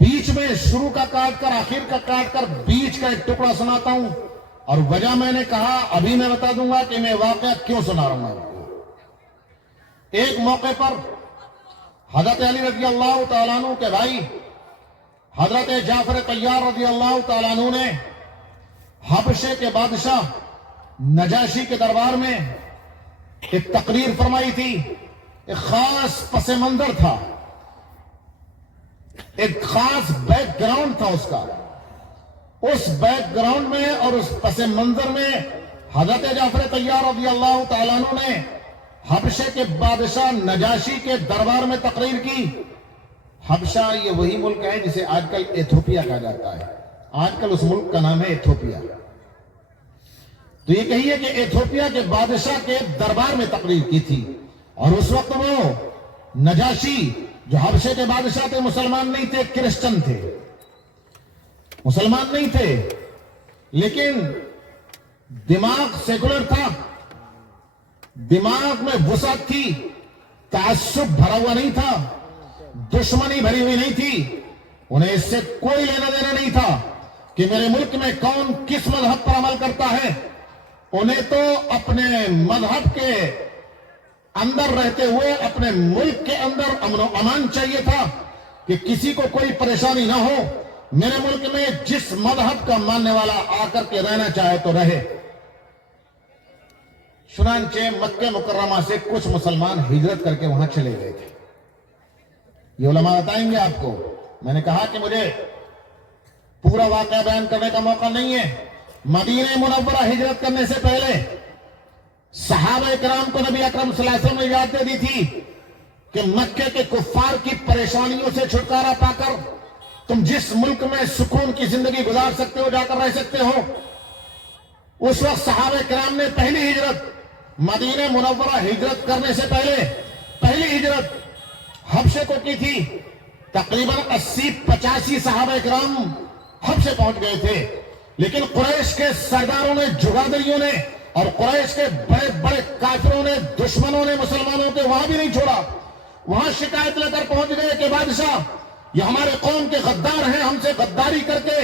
بیچ میں شروع کا کاٹ کر آخر کا کاٹ کر بیچ کا ایک ٹکڑا سناتا ہوں، اور وجہ میں نے کہا ابھی میں بتا دوں گا کہ میں واقعہ کیوں سنا رہا ہوں آپ کو۔ ایک موقع پر حضرت علی رضی اللہ تعالیٰ عنہ کے بھائی حضرت جعفر طیار رضی اللہ تعالیٰ عنہ نے حبشے کے بادشاہ نجاشی کے دربار میں ایک تقریر فرمائی تھی۔ ایک خاص پس منظر تھا، ایک خاص بیک گراؤنڈ تھا اس کا۔ اس بیک گراؤنڈ میں اور اس پس منظر میں حضرت جعفر طیار رضی اللہ تعالیٰ عنہ نے حبشے کے بادشاہ نجاشی کے دربار میں تقریر کی۔ حبشہ یہ وہی ملک ہے جسے آج کل ایتھوپیا کہا جاتا ہے۔ آج کل اس ملک کا نام ہے ایتھوپیا۔ تو یہ کہیے کہ ایتھوپیا کے بادشاہ کے دربار میں تقریر کی تھی، اور اس وقت وہ نجاشی جو حبشے کے بادشاہ تھے مسلمان نہیں تھے، کرسچن تھے، مسلمان نہیں تھے، لیکن دماغ سیکولر تھا، دماغ میں وسعت تھی، تعصب بھرا ہوا نہیں تھا، دشمنی بھری ہوئی نہیں تھی۔ انہیں اس سے کوئی لینا دینا نہیں تھا کہ میرے ملک میں کون کس مذہب پر عمل کرتا ہے۔ انہیں تو اپنے مذہب کے اندر رہتے ہوئے اپنے ملک کے اندر امن و امان چاہیے تھا کہ کسی کو کوئی پریشانی نہ ہو۔ میرے ملک میں جس مذہب کا ماننے والا آ کر کے رہنا چاہے تو رہے۔ چنانچہ مکہ مکرمہ سے کچھ مسلمان ہجرت کر کے وہاں چلے گئے تھے۔ یہ علماء بتائیں گے آپ کو۔ میں نے کہا کہ مجھے پورا واقعہ بیان کرنے کا موقع نہیں ہے۔ مدینہ منورہ ہجرت کرنے سے پہلے صحابہ کرام کو نبی اکرم صلی اللہ علیہ وسلم نے اجازت دی تھی کہ مکے کے کفار کی پریشانیوں سے چھٹکارا پا کر تم جس ملک میں سکون کی زندگی گزار سکتے ہو جا کر رہ سکتے ہو۔ اس وقت صحابہ کرام نے پہلی ہجرت مدینہ منورہ ہجرت کرنے سے پہلے پہلی ہجرت حبشے کو کی تھی۔ تقریباً 80-85 صحابہ کرام حبشے پہنچ گئے تھے، لیکن قریش کے سرداروں نے، جگادریوں نے اور قریش کے بڑے بڑے کافروں نے، دشمنوں نے مسلمانوں کے وہاں بھی نہیں چھوڑا۔ وہاں شکایت لے کر پہنچ گئے کہ بادشاہ یہ ہمارے قوم کے غدار ہیں، ہم سے غداری کر کے،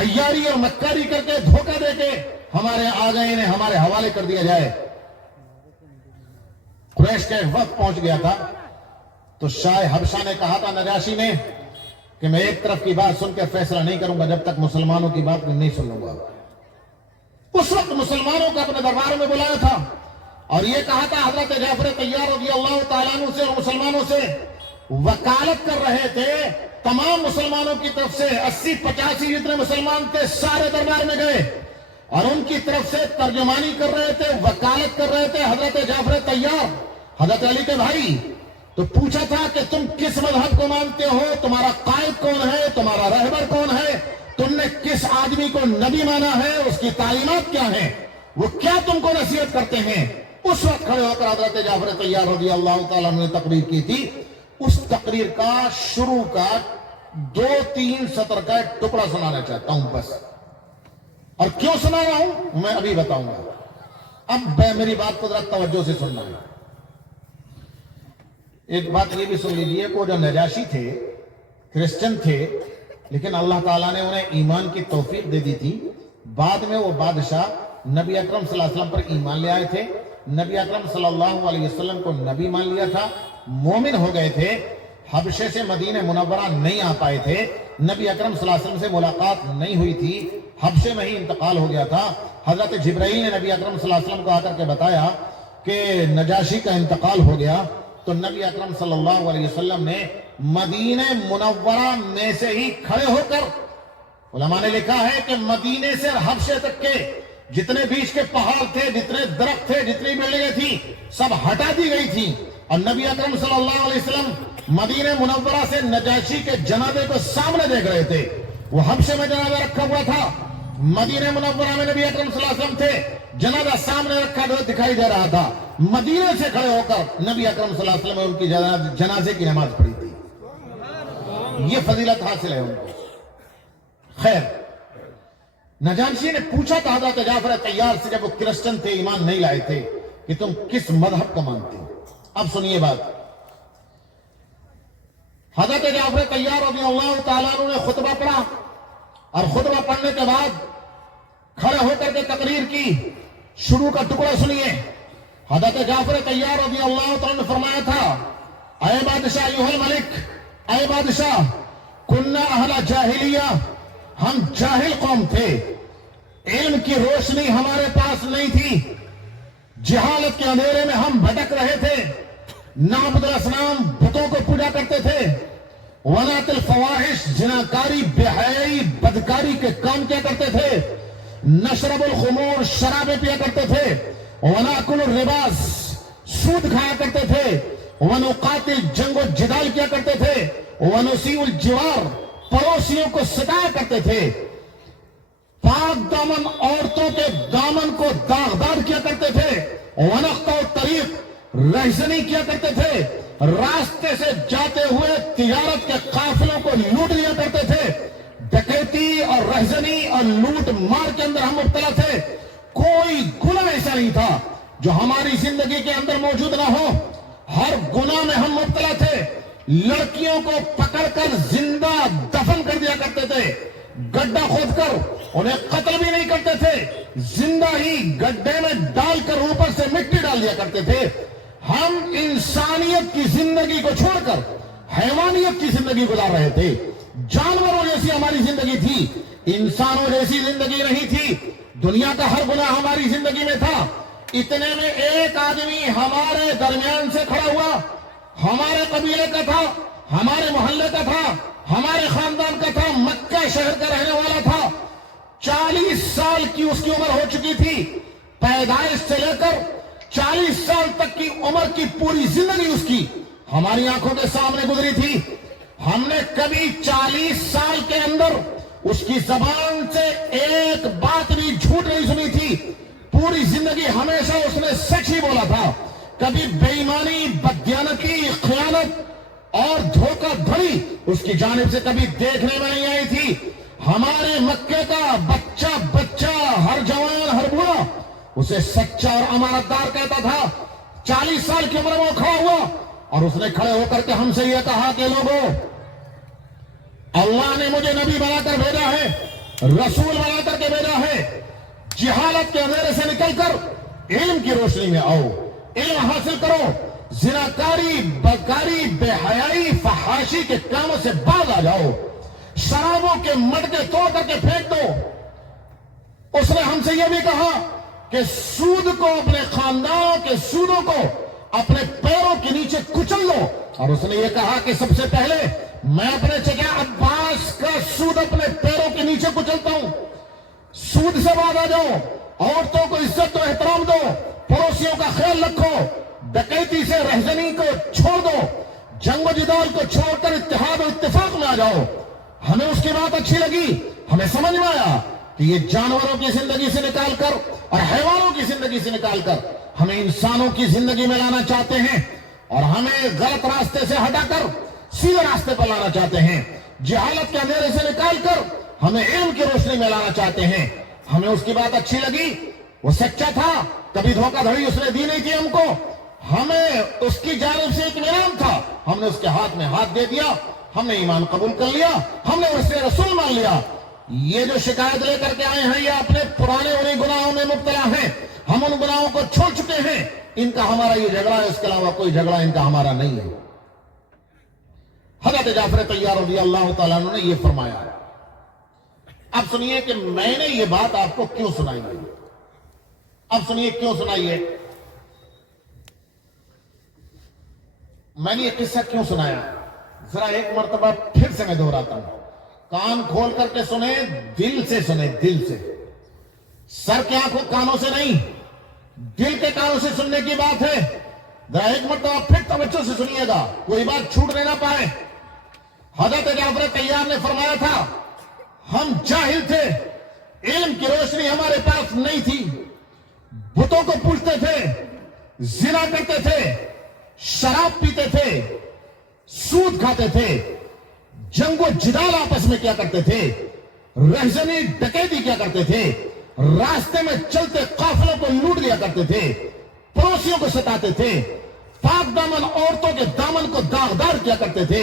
عیاری اور مکاری کر کے، دھوکہ دے کے ہمارے آ گئے، انہیں ہمارے حوالے کر دیا جائے۔ قریش کا وقت پہنچ گیا تھا تو شاہ حبشہ نے کہا تھا نجاشی نے کہ میں ایک طرف کی بات سن کے فیصلہ نہیں کروں گا جب تک مسلمانوں کی بات میں نہیں سن لوں گا۔ اس وقت مسلمانوں کو اپنے دربار میں بلایا تھا اور یہ کہا تھا حضرت جعفر طیار رضی اللہ تعالیٰ عنہ سے اور مسلمانوں سے وکالت کر رہے تھے۔ تمام مسلمانوں کی طرف سے 80-85 جتنے مسلمان تھے سارے دربار میں گئے اور ان کی طرف سے ترجمانی کر رہے تھے، وکالت کر رہے تھے حضرت جعفر طیار، حضرت علی کے بھائی۔ تو پوچھا تھا کہ تم کس مذہب کو مانتے ہو، تمہارا قائد کون ہے، تمہارا رہبر کون ہے، تم نے کس آدمی کو نبی مانا ہے، اس کی تعلیمات کیا ہیں، وہ کیا تم کو نصیحت کرتے ہیں۔ اس وقت کھڑے ہو کر حضرت جعفر طیار رضی اللہ تعالیٰ نے تقریر کی تھی۔ اس تقریر کا شروع کا 2-3 سطر کا ایک ٹکڑا سنانا چاہتا ہوں بس، اور کیوں سنا رہا ہوں میں ابھی بتاؤں گا۔ اب میری بات کو ذرا توجہ سے سننا ہے۔ ایک بات یہ بھی سن لیجئے کہ وہ جو نجاشی تھے کرسچن تھے، لیکن اللہ تعالیٰ نے انہیں ایمان کی توفیق دے دی تھی۔ بعد میں وہ بادشاہ نبی اکرم صلی اللہ علیہ وسلم پر ایمان لے آئے تھے، نبی اکرم صلی اللہ علیہ وسلم کو نبی مان لیا تھا، مومن ہو گئے تھے، حبشے سے مدینہ منورہ نہیں آ پائے تھے، نبی اکرم صلی اللہ علیہ وسلم سے ملاقات نہیں ہوئی تھی، حبشے میں ہی انتقال ہو گیا تھا۔ حضرت جبرائیل نے نبی اکرم صلی اللہ علیہ وسلم کو آ کر کے بتایا کہ نجاشی کا انتقال ہو گیا، تو نبی اکرم صلی اللہ علیہ وسلم نے مدینہ منورہ میں سے ہی کھڑے ہو کر، علماء نے لکھا ہے کہ مدینے سے حبشے تک کے جتنے بیچ کے پہاڑ تھے، جتنے درخت تھے، جتنی بلڈنگیں تھیں، سب ہٹا دی گئی تھی، اور نبی اکرم صلی اللہ علیہ وسلم مدینہ منورہ سے نجاشی کے جنازے کو سامنے دیکھ رہے تھے۔ وہ حبشے میں جنازہ رکھا ہوا تھا، مدینہ منورہ میں نبی اکرم صلی اللہ علیہ وسلم تھے، جنازہ سامنے رکھا دکھائی دے رہا تھا۔ مدینے سے کھڑے ہو کر نبی اکرم صلی اللہ علیہ وسلم نے ان کی جنازے کی نماز پڑھی تھی۔ یہ فضیلت حاصل ہے ان کو۔ خیر، نجاشی نے پوچھا تھا حضرت جعفر طیار سے جب وہ کرسچن تھے، ایمان نہیں لائے تھے، کہ تم کس مذہب کو مانتے ہو۔ اب سنیے بات، حضرت جعفر طیار رضی اللہ تعالیٰ عنہ نے خطبہ پڑھا اور خطبہ پڑھنے کے بعد کھڑے ہو کر کے تقریر کی. شروع کا ٹکڑا سنیے. حضرت جعفر طیار رضی اللہ تعالیٰ نے فرمایا تھا، اے بادشاہ ایھا الملک، اے بادشاہ، کننا اہل جاہلیہ، ہم جاہل قوم تھے، علم کی روشنی ہمارے پاس نہیں تھی، جہالت کے اندھیرے میں ہم بھٹک رہے تھے، نعبد الاسنام، بتوں کو پوجا کرتے تھے، ونات الفواحش، زناکاری، بے حیائی، بدکاری کے کام کیا کرتے تھے، نشرب الخمور، شرابیں پیا کرتے تھے، وناکل الربا، سود کھایا کرتے تھے، ونقاتل، جنگ و جدال کیا کرتے تھے، ونسیء الجوار، پڑوسیوں کو ستایا کرتے تھے، پاک دامن عورتوں کے دامن کو داغدار کیا کرتے تھے، ونقطع الطریق، رہزنی کیا کرتے تھے، راستے سے جاتے ہوئے تجارت کے قافلوں کو لوٹ لیا کرتے تھے، ڈکیتی اور رہزنی اور لوٹ مار کے اندر ہم مبتلا تھے. کوئی گناہ ایسا نہیں تھا جو ہماری زندگی کے اندر موجود نہ ہو، ہر گناہ میں ہم مبتلا تھے. لڑکیوں کو پکڑ کر زندہ دفن کر دیا کرتے تھے، گڈھا کھود کر انہیں قتل بھی نہیں کرتے تھے، زندہ ہی گڈھے میں ڈال کر اوپر سے مٹی ڈال دیا کرتے تھے. ہم انسانیت کی زندگی کو چھوڑ کر حیوانیت کی زندگی گزار رہے تھے. جانوروں جیسی ہماری زندگی تھی، انسانوں جیسی زندگی نہیں تھی. دنیا کا ہر گناہ ہماری زندگی میں تھا. اتنے میں ایک آدمی ہمارے درمیان سے کھڑا ہوا، ہمارے قبیلے کا تھا، ہمارے محلے کا تھا، ہمارے خاندان کا تھا، مکہ شہر کا رہنے والا تھا. 40 سال کی اس کی عمر ہو چکی تھی. پیدائش سے لے کر 40 سال تک کی عمر کی پوری زندگی اس کی ہماری آنکھوں کے سامنے گزری تھی. ہم نے کبھی 40 سال کے اندر اس کی زبان سے ایک بات بھی جھوٹ نہیں سنی تھی. پوری زندگی ہمیشہ اس نے سچ ہی بولا تھا. کبھی بے ایمانی، بددیانتی، خیانت اور دھوکہ دھڑی اس کی جانب سے کبھی دیکھنے میں نہیں آئی تھی. ہمارے مکے کا بچہ بچہ، ہر جوان، ہر بوڑھا اسے سچا اور امانتدار کہتا تھا. 40 سال کی عمر میں وہ کھڑا ہوا اور اس نے کھڑے ہو کر کے ہم سے یہ کہا کہ لوگوں، اللہ نے مجھے نبی بنا کر بھیجا ہے، رسول بنا کر کے بھیجا ہے. جہالت کے اندھیرے سے نکل کر علم کی روشنی میں آؤ، علم حاصل کرو، زناکاری، بدکاری، بے حیائی، فحاشی کے کاموں سے باز آ جاؤ، شرابوں کے مٹکے توڑ کر کے پھینک دو. اس نے ہم سے یہ بھی کہا کہ سود کو، اپنے خاندانوں کے سودوں کو اپنے پیروں کے نیچے کچل لو. اور اس نے یہ کہا کہ سب سے پہلے میں اپنے چچا عباس کا سود اپنے پیروں کے نیچے کچلتا ہوں. سود سے باز آ جاؤ، عورتوں کو عزت و احترام دو، پڑوسیوں کا خیال رکھو، ڈکیتی سے رہزنی کو چھوڑ دو، جنگ و جدال کو چھوڑ کر اتحاد و اتفاق میں آ جاؤ. ہمیں اس کی بات اچھی لگی. ہمیں سمجھ میں آیا کہ یہ جانوروں کی زندگی سے نکال کر اور حیوانوں کی زندگی سے نکال کر ہمیں انسانوں کی زندگی میں لانا چاہتے ہیں، اور ہمیں غلط راستے سے ہٹا کر سیدھے راستے پر لانا چاہتے ہیں. جہالت کے اندھیرے سے نکال کر ہمیں علم کی روشنی میں لانا چاہتے ہیں. ہمیں اس کی بات اچھی لگی. وہ سچا تھا، کبھی دھوکہ دھڑی اس نے دی نہیں تھی ہم کو. ہمیں اس کی جانب سے اطمینان تھا. ہم نے اس کے ہاتھ میں ہاتھ دے دیا، ہم نے ایمان قبول کر لیا، ہم نے اس سے رسول مان لیا. یہ جو شکایت لے کر کے آئے ہیں، یہ اپنے پرانے انہیں گناہوں میں مبتلا ہیں. ہم ان گناہوں کو چھوڑ چکے ہیں. ان کا ہمارا یہ جھگڑا ہے، اس کے علاوہ کوئی جھگڑا ان کا ہمارا نہیں ہے. حضرت جعفر طیار رضی اللہ تعالیٰ عنہ نے یہ فرمایا. اب سنیے کہ میں نے یہ بات آپ کو کیوں سنائی ہے. اب سنیے کیوں سنائی ہے. میں نے یہ قصہ کیوں سنایا، ذرا ایک مرتبہ پھر سے میں دہراتا ہوں. کان کھول کر کے سنیں، دل سے سنیں، دل سے. سر کے آنکھوں کانوں سے نہیں، دل کے کانوں سے سننے کی بات ہے. ذرا ایک مرتبہ پھر توجہ سے سنیے گا، کوئی بات چھوٹنے نہ پائے. حضرت جعفر طیار نے فرمایا تھا، ہم جاہل تھے، علم کی روشنی ہمارے پاس نہیں تھی، بتوں کو پوجتے تھے، زنا کرتے تھے، شراب پیتے تھے، سود کھاتے تھے، جنگ و جدال آپس میں کیا کرتے تھے، رہزنی ڈکیتی کیا کرتے تھے، راستے میں چلتے قافلوں کو لوٹ لیا کرتے تھے، پڑوسیوں کو ستاتے تھے، پاک دامن عورتوں کے دامن کو داغدار کیا کرتے تھے،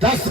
10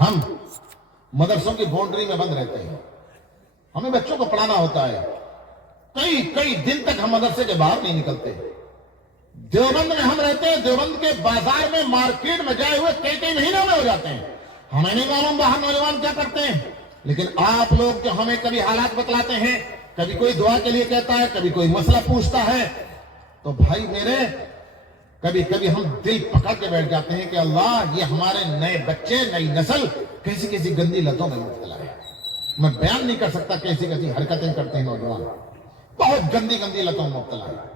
ہم مدرسوں کی باؤنڈری میں بند رہتے ہیں، ہمیں بچوں کو پڑھانا ہوتا ہے، کئی دن تک ہم مدرسے کے باہر نہیں نکلتے۔ دیوبند میں ہم رہتے ہیں، دیوبند کے بازار میں مارکیٹ میں جائے ہوئے کئی مہینوں میں ہو جاتے ہیں، ہمیں نہیں معلوم باہر نوجوان کیا کرتے ہیں۔ لیکن آپ لوگ جو ہمیں کبھی حالات بتلاتے ہیں، کبھی کوئی دعا کے لیے کہتا ہے، کبھی کوئی مسئلہ پوچھتا ہے، تو بھائی میرے کبھی ہم دل پکڑ کے بیٹھ جاتے ہیں کہ اللہ یہ ہمارے نئے بچے، نئی نسل کیسی گندی لتوں میں مبتلا ہے۔ میں بیان نہیں کر سکتا کیسی حرکتیں کرتے ہیں نوجوان، بہت گندی لتوں میں مبتلا ہے۔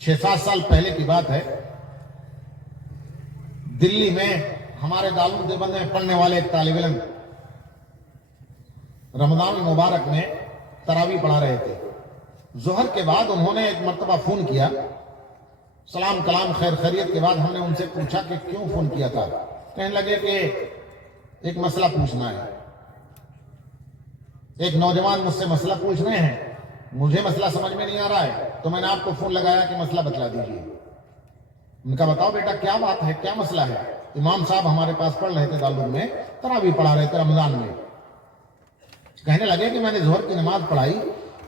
6-7 سال پہلے کی بات ہے، دلی میں ہمارے دارالعلوم دیوبند میں پڑھنے والے ایک طالب علم رمضان المبارک میں تراویح پڑھا رہے تھے۔ ظہر کے بعد انہوں نے ایک مرتبہ فون کیا، سلام کلام خیر خیریت کے بعد ہم نے ان سے پوچھا کہ کیوں فون کیا تھا؟ کہنے لگے کہ ایک مسئلہ پوچھنا ہے۔ ایک نوجوان مجھ سے مسئلہ پوچھ رہے ہیں، مجھے مسئلہ سمجھ میں نہیں آ رہا ہے، تو میں نے آپ کو فون لگایا کہ مسئلہ بتلا دیجیے۔ ان کا بتاؤ بیٹا کیا بات ہے، کیا مسئلہ ہے؟ امام صاحب ہمارے پاس پڑھ رہے تھے دارالعلوم میں، تراویح پڑھا رہے تھے رمضان میں۔ کہنے لگے کہ میں نے ظہر کی نماز پڑھائی،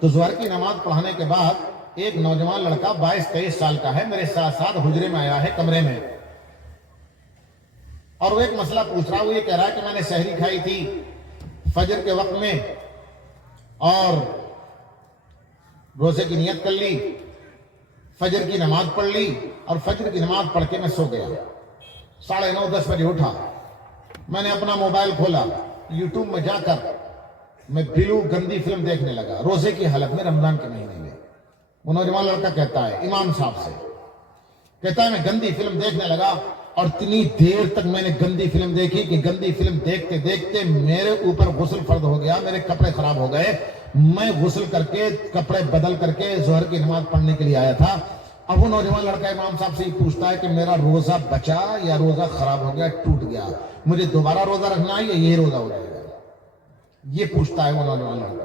تو ظہر کی نماز پڑھانے کے بعد ایک نوجوان لڑکا 22-23 سال کا ہے، میرے ساتھ حجرے میں آیا ہے، کمرے میں، اور وہ ایک مسئلہ پوچھ رہا، وہ یہ کہہ رہا ہے کہ میں نے سحری کھائی تھی فجر کے وقت میں اور روزے کی نیت کر لی، فجر کی نماز پڑھ لی اور فجر کی نماز پڑھ کے میں سو گیا، 9:30-10 بجے اٹھا، میں نے اپنا موبائل کھولا، یوٹیوب میں جا کر میں بلو گندی فلم دیکھنے لگا، روزے کی حالت میں رمضان کے مہینے میں۔ وہ نوجوان لڑکا کہتا ہے امام صاحب سے، کہتا ہے میں گندی فلم دیکھنے لگا اور اتنی دیر تک میں نے گندی فلم دیکھی کہ گندی فلم دیکھتے دیکھتے میرے اوپر غسل فرض ہو گیا، میرے کپڑے خراب ہو گئے، میں غسل کر کے کپڑے بدل کر کے ظہر کی نماز پڑھنے کے لیے آیا تھا۔ اب وہ نوجوان لڑکا امام صاحب سے یہ پوچھتا ہے کہ میرا روزہ بچا یا روزہ خراب ہو گیا، ٹوٹ گیا، مجھے دوبارہ روزہ رکھنا ہے یا یہ روزہ ہو جائے گا؟ یہ پوچھتا ہے وہ نوجوان لڑکا۔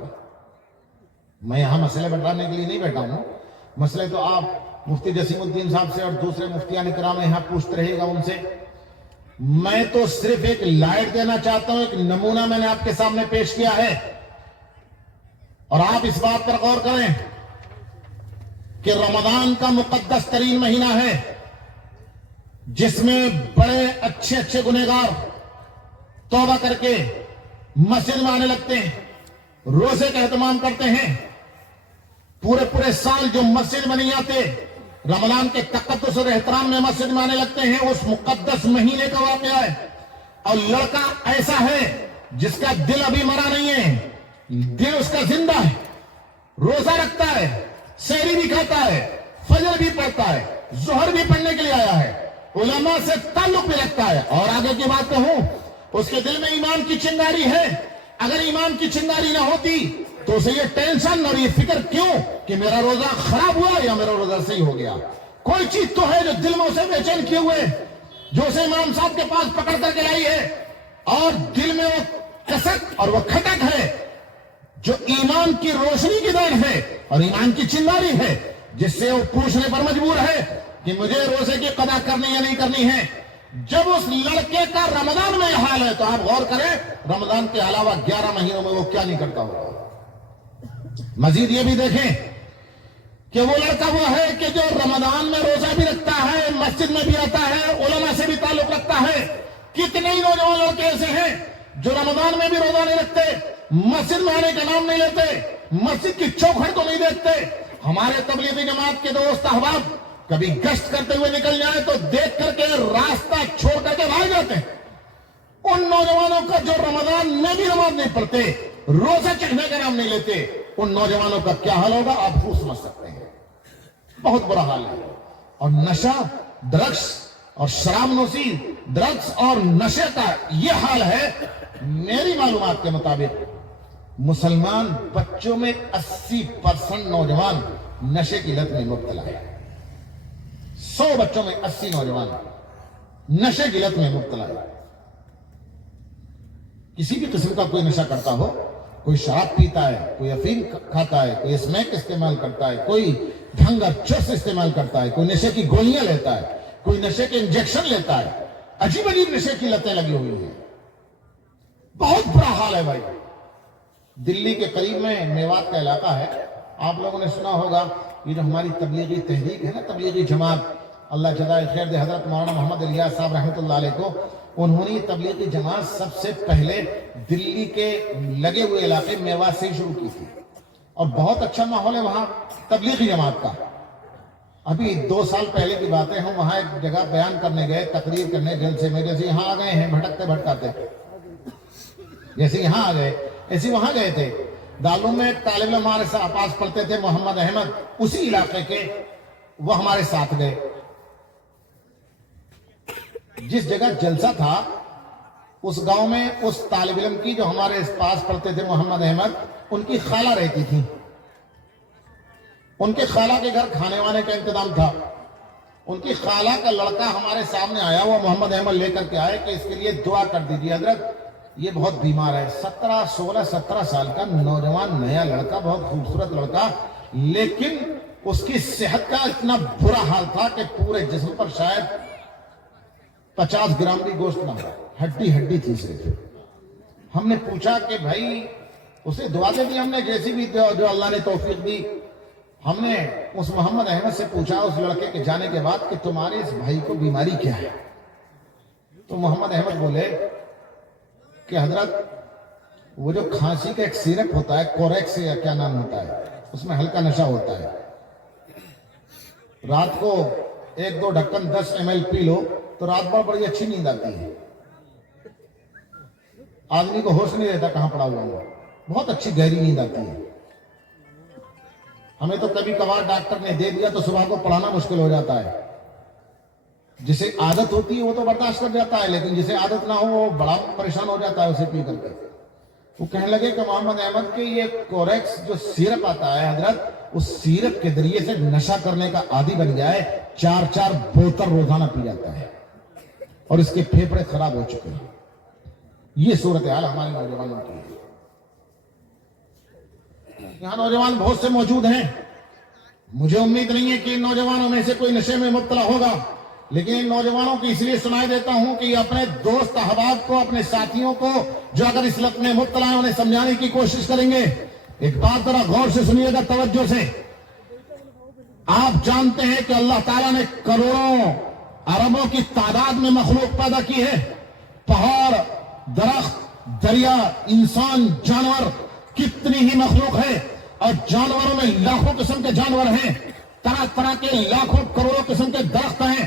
میں یہاں مسئلے بتانے کے لیے نہیں بیٹھا ہوں، مسئلے تو آپ مفتی جسیم الدین صاحب سے اور دوسرے مفتیان کرام یہاں پوچھتے رہے گا ان سے، میں تو صرف ایک لائٹ دینا چاہتا ہوں، ایک نمونہ میں نے آپ کے سامنے پیش کیا ہے، اور آپ اس بات پر غور کریں کہ رمضان کا مقدس ترین مہینہ ہے جس میں بڑے اچھے گنہگار توبہ کر کے مسجد میں آنے لگتے ہیں، روزے کا اہتمام کرتے ہیں، پورے سال جو مسجد میں نہیں آتے رمضان کے تقدس اور احترام میں مسجد میں آنے لگتے ہیں، اس مقدس مہینے کا واقعہ ہے۔ اور لڑکا ایسا ہے جس کا دل ابھی مرا نہیں ہے، دل اس کا زندہ ہے، روزہ رکھتا ہے، سحری بھی کھاتا ہے، فجر بھی پڑھتا ہے، ظہر بھی پڑھنے کے لیے آیا ہے، علماء سے تعلق بھی رکھتا ہے، اور آگے کی بات کہوں اس کے دل میں ایمان کی چنگاری ہے۔ اگر ایمان کی چنگاری نہ ہوتی تو اسے یہ ٹینشن اور یہ فکر کیوں کہ میرا روزہ خراب ہوا یا میرا روزہ صحیح ہو گیا؟ کوئی چیز تو ہے جو دل میں اسے بے چین کیے ہوئے، جو اسے امام صاحب کے پاس پکڑ کر کے لائی ہے، اور دل میں وہ کسک اور وہ کھٹک ہے جو ایمان کی روشنی کی دین ہے اور ایمان کی چنگاری ہے، جس سے وہ پوچھنے پر مجبور ہے کہ مجھے روزے کی قضا کرنی یا نہیں کرنی ہے۔ جب اس لڑکے کا رمضان میں یہ حال ہے تو آپ غور کریں رمضان کے علاوہ 11 مہینوں میں وہ کیا نہیں کرتا ہوگا۔ مزید یہ بھی دیکھیں کہ وہ لڑکا وہ ہے کہ جو رمضان میں روزہ بھی رکھتا ہے، مسجد میں بھی آتا ہے، علماء سے بھی تعلق رکھتا ہے۔ کتنے ہی نوجوان لڑکے ایسے ہیں جو رمضان میں بھی روزہ نہیں رکھتے، مسجد میں آنے کا نام نہیں لیتے، مسجد کی چوکھٹ کو نہیں دیکھتے۔ ہمارے تبلیغی جماعت کے دوست احباب کبھی گشت کرتے ہوئے نکل جائیں تو دیکھ کر کے راستہ چھوڑ کر کے بھاگ جاتے ہیں۔ ان نوجوانوں کا جو رمضان میں بھی نماز نہیں پڑھتے، روزہ چکھنے کا نام نہیں لیتے، ان نوجوانوں کا کیا حال ہوگا آپ خود سمجھ سکتے ہیں۔ بہت برا حال ہے۔ اور نشہ، ڈرگس اور شراب نوشی، ڈرگس اور نشے کا یہ حال ہے۔ میری معلومات کے مطابق مسلمان بچوں میں 80% نوجوان نشے کی لت میں مبتلا ہے۔ 100 بچوں میں 80 نوجوان نشے کی لت میں مبتلا ہے۔ کسی بھی قسم کا کوئی نشہ کرتا ہو، کوئی شراب پیتا ہے، کوئی افیم کھاتا ہے، کوئی اسمیک استعمال کرتا ہے، کوئی بھنگ اور چرس استعمال کرتا ہے، کوئی نشے کی گولیاں لیتا ہے، کوئی نشے کے انجیکشن لیتا ہے، عجیب عجیب نشے کی لتیں لگی ہوئی ہیں. بہت برا حال ہے بھائی. دلی کے قریب میں میوات کا علاقہ ہے. آپ لوگوں نے سنا ہوگا یہ جو ہماری تبلیغی تحریک ہے نا، تبلیغی جماعت، اللہ جزائے خیر دے، حضرت مولانا محمد الیاس صاحب رحمۃ اللہ علیہ کو، انہوں نے تبلیغی جماعت سب سے پہلے دلی کے لگے ہوئے علاقے میوات سے ہی شروع کی تھی، اور بہت اچھا ماحول ہے وہاں تبلیغی جماعت کا. ابھی 2 سال پہلے کی بات ہے، ہم وہاں ایک جگہ بیان کرنے گئے، تقریر کرنے جلسے میں، جیسے یہاں آ گئے ہیں بھٹکتے بھٹکاتے، جیسے یہاں آ گئے ایسے وہاں گئے تھے. دارالعلوم میں ایک طالب علم ہمارے ساتھ پاس پڑھتے تھے، محمد احمد، اسی علاقے کے، وہ ہمارے ساتھ گئے. جس جگہ جلسہ تھا اس گاؤں میں اس طالب علم کی جو ہمارے پاس پڑھتے تھے محمد احمد، ان کی خالہ رہتی تھی. ان کے خالہ کے گھر کھانے وانے کا انتظام تھا. ان کی خالہ کا لڑکا ہمارے سامنے آیا، وہ محمد احمد لے کر کے آئے کہ اس کے لیے دعا کر دیجیے حضرت، یہ بہت بیمار ہے. 16 سال کا نوجوان نیا لڑکا، بہت خوبصورت لڑکا، لیکن اس کی صحت کا اتنا برا حال تھا کہ پورے جسم پر شاید 50 گرام بھی گوشت نہ ہو، ہڈی تھی صرف. ہم نے پوچھا کہ بھائی، اسے دعا دے دی ہم نے، جیسی بھی جو اللہ نے توفیق دی. ہم نے اس محمد احمد سے پوچھا اس لڑکے کے جانے کے بعد کہ تمہارے اس بھائی کو بیماری کیا ہے؟ تو محمد احمد بولے کہ حضرت وہ جو کھانسی کا ایک سیرپ ہوتا ہے، کوریکس یا کیا نام ہوتا ہے، اس میں ہلکا نشہ ہوتا ہے، رات کو 1-2 ڈھکن 10 ml پی لو تو رات بھر بڑی اچھی نیند آتی ہے. آدمی کو ہوش نہیں رہتا کہاں پڑا ہوا ہے، بہت اچھی گہری نیند آتی ہے. ہمیں تو کبھی کبھار ڈاکٹر نے دے دیا تو صبح کو پڑھانا مشکل ہو جاتا ہے. جسے عادت ہوتی ہے وہ تو برداشت کر جاتا ہے، لیکن جسے عادت نہ ہو وہ بڑا پریشان ہو جاتا ہے اسے پی کر کے. وہ کہنے لگے کہ محمد احمد کے یہ کوریکس جو سیرپ آتا ہے حضرت، اس سیرپ کے ذریعے سے نشہ کرنے کا عادی بن گیا ہے. 4 بوتل روزانہ پی جاتا ہے اور اس کے پھیپھڑے خراب ہو چکے ہیں. یہ صورتحال ہمارے نوجوانوں کی ہے. یہاں نوجوان بہت سے موجود ہیں. مجھے امید نہیں ہے کہ ان نوجوانوں میں سے کوئی نشے میں مبتلا ہوگا، لیکن ان نوجوانوں کو اس لیے سنائی دیتا ہوں کہ یہ اپنے دوست احباب کو، اپنے ساتھیوں کو جو اگر اس لت میں مبتلا ہیں انہیں سمجھانے کی کوشش کریں گے. ایک بات ذرا غور سے سنیے گا، توجہ سے. آپ جانتے ہیں کہ اللہ تعالیٰ نے کروڑوں اربوں کی تعداد میں مخلوق پیدا کی ہے. پہاڑ، درخت، دریا، انسان، جانور، کتنی ہی مخلوق ہے. اور جانوروں میں لاکھوں قسم کے جانور ہیں، طرح طرح کے لاکھوں کروڑوں قسم کے درخت ہیں،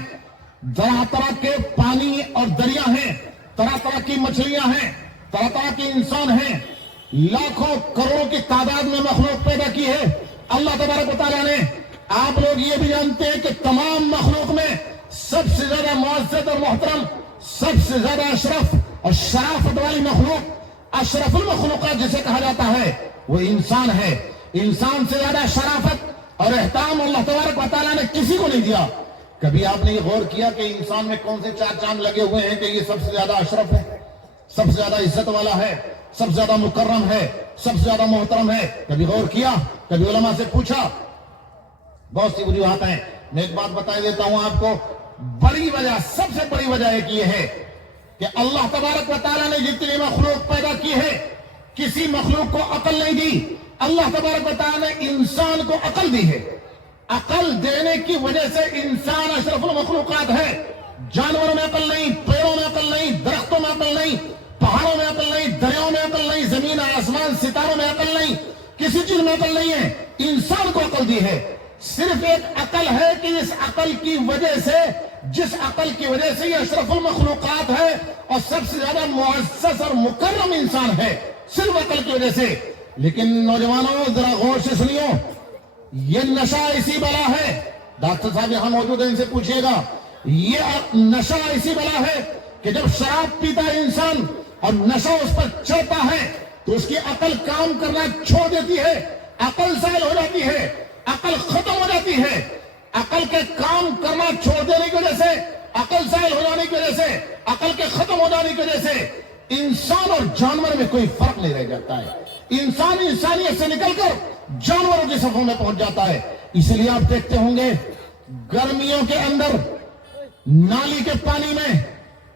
طرح طرح کے پانی اور دریا ہیں، طرح طرح کی مچھلیاں ہیں، طرح طرح کے انسان ہیں. لاکھوں کروڑوں کی تعداد میں مخلوق پیدا کی ہے اللہ تبارک و تعالیٰ نے. آپ لوگ یہ بھی جانتے ہیں کہ تمام مخلوق میں سب سے زیادہ معزز اور محترم، سب سے زیادہ اشرف اور شرافت والی مخلوق، اشرف المخلوقات جسے کہا جاتا ہے، وہ انسان ہے. انسان سے زیادہ شرافت اور احترام اللہ تبارک و تعالیٰ نے کسی کو نہیں دیا. کبھی آپ نے یہ غور کیا کہ انسان میں کون سے 4 چاند لگے ہوئے ہیں کہ یہ سب سے زیادہ اشرف ہے، سب سے زیادہ عزت والا ہے، سب سے زیادہ مکرم ہے، سب سے زیادہ محترم ہے؟ کبھی غور کیا؟ کبھی علماء سے پوچھا؟ بہت سی وجوہات ہیں. میں ایک بات بتا دیتا ہوں آپ کو. بڑی وجہ، سب سے بڑی وجہ ایک یہ ہے کہ اللہ تبارک و تعالیٰ نے جتنی مخلوق پیدا کی ہے، کسی مخلوق کو عقل نہیں دی. اللہ تبارک و تعالیٰ نے انسان کو عقل دی ہے. عقل دینے کی وجہ سے انسان اشرف المخلوقات ہے. جانوروں میں عقل نہیں، پیڑوں میں عقل نہیں، درختوں میں عقل نہیں، پہاڑوں میں عقل نہیں، دریاؤں میں عقل نہیں، زمین آسمان ستاروں میں عقل نہیں، کسی چیز میں عقل نہیں ہے. انسان کو عقل دی ہے. صرف ایک عقل ہے کہ اس عقل کی وجہ سے، جس عقل کی وجہ سے یہ اشرف المخلوقات ہے اور سب سے زیادہ معزز اور مکرم انسان ہے، صرف عقل کی وجہ سے. لیکن نوجوانوں ذرا غور سے سنیو، یہ نشہ ایسی بلا ہے، ڈاکٹر صاحب یہاں موجود ہیں، ان سے پوچھئے گا، یہ نشہ ایسی بلا ہے کہ جب شراب پیتا ہے انسان اور نشہ اس پر چڑھتا ہے تو اس کی عقل کام کرنا چھوڑ دیتی ہے، عقل زائل ہو جاتی ہے، عقل ختم ہو جاتی ہے. عقل کے کام کرنا چھوڑ دینے کی وجہ سے، عقل زائل ہو جانے کی وجہ سے، عقل کے ختم ہو جانے کی وجہ سے انسان اور جانور میں کوئی فرق نہیں رہ جاتا ہے. انسان انسانیت سے نکل کر جانوروں کی صفوں میں پہنچ جاتا ہے. اس لیے آپ دیکھتے ہوں گے گرمیوں کے اندر نالی کے پانی میں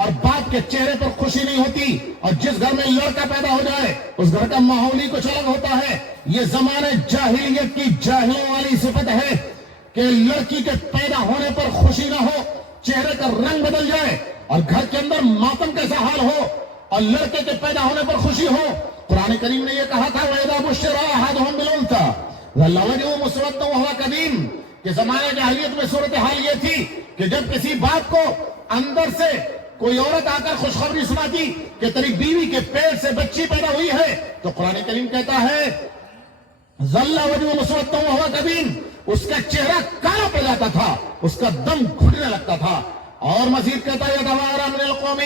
اور باپ کے چہرے پر خوشی نہیں ہوتی، اور جس گھر میں لڑکا پیدا ہو جائے اس گھر کا ماحول ہی کچھ الگ ہوتا ہے۔ یہ زمانے جاہلیت کی جاہلوں والی صفت ہے کہ لڑکی کے پیدا ہونے پر خوشی نہ ہو، چہرے کا رنگ بدل جائے اور گھر کے اندر ماتم کیسا حال ہو، اور لڑکے کے پیدا ہونے پر خوشی ہو۔ قرآن کریم نے یہ کہا تھا وَإِذَا بُشِّرَ أَحَدُهُم بِالْأُنثَىٰ ظَلَّ وَجْهُهُ مُسْوَدًّا وَهُوَ كَظِيمٌ، کہ زمانہ جاہلیت میں صورتحال یہ تھی کہ جب کسی باپ کو اندر سے کوئی عورت آ کر خوشخبری سناتی کہ تیری بیوی کے پیٹ سے بچی پیدا ہوئی ہے، تو قرآن کریم کہتا ہے ظَلَّ وَجْهُهُ مُسْوَدًّا وَهُوَ كَظِيمٌ، اس کا چہرہ کالا پڑ جاتا تھا، اس کا دم گھٹنے لگتا تھا۔ اور مزید کہتا ہے يَتَوَارَىٰ مِنَ الْقَوْمِ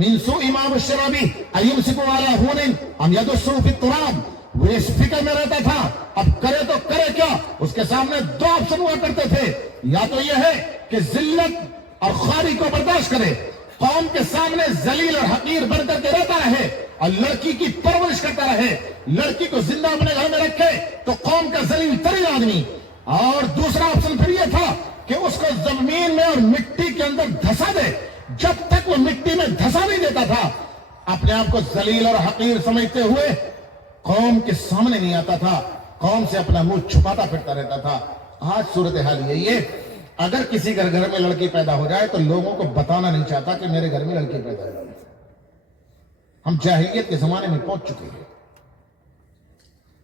مِن سُوءِ مَا بُشِّرَ بِهِ أَيُمْسِكُهُ عَلَىٰ هُونٍ أَمْ يَدُسُّهُ فِي التُّرَابِ، وہ اس فکر میں رہتا تھا اب کرے تو کرے کیا۔ اس کے سامنے دو آپشن ہوا کرتے تھے، یا تو یہ ہے کہ ذلت اور خواری کو برداشت کرے، قوم کے سامنے ذلیل اور حقیر بن کر کے رہتا رہے اور لڑکی کی پرورش کرتا رہے، لڑکی کو زندہ اپنے گھر میں رکھے تو قوم کا ذلیل ترین آدمی۔ اور دوسرا آپشن پھر یہ تھا کہ اس کو زمین میں اور مٹی کے اندر دھسا دے، جب تک وہ مٹی میں دھسا نہیں دیتا تھا اپنے آپ کو ذلیل اور حقیر سمجھتے ہوئے قوم کے سامنے نہیں آتا تھا، قوم سے اپنا منہ چھپاتا پھرتا رہتا تھا۔ آج صورتحال یہی ہے، اگر کسی گھر میں لڑکی پیدا ہو جائے تو لوگوں کو بتانا نہیں چاہتا کہ میرے گھر میں لڑکی پیدا ہو جائے۔ ہم جاہلیت کے زمانے میں پہنچ چکے ہیں،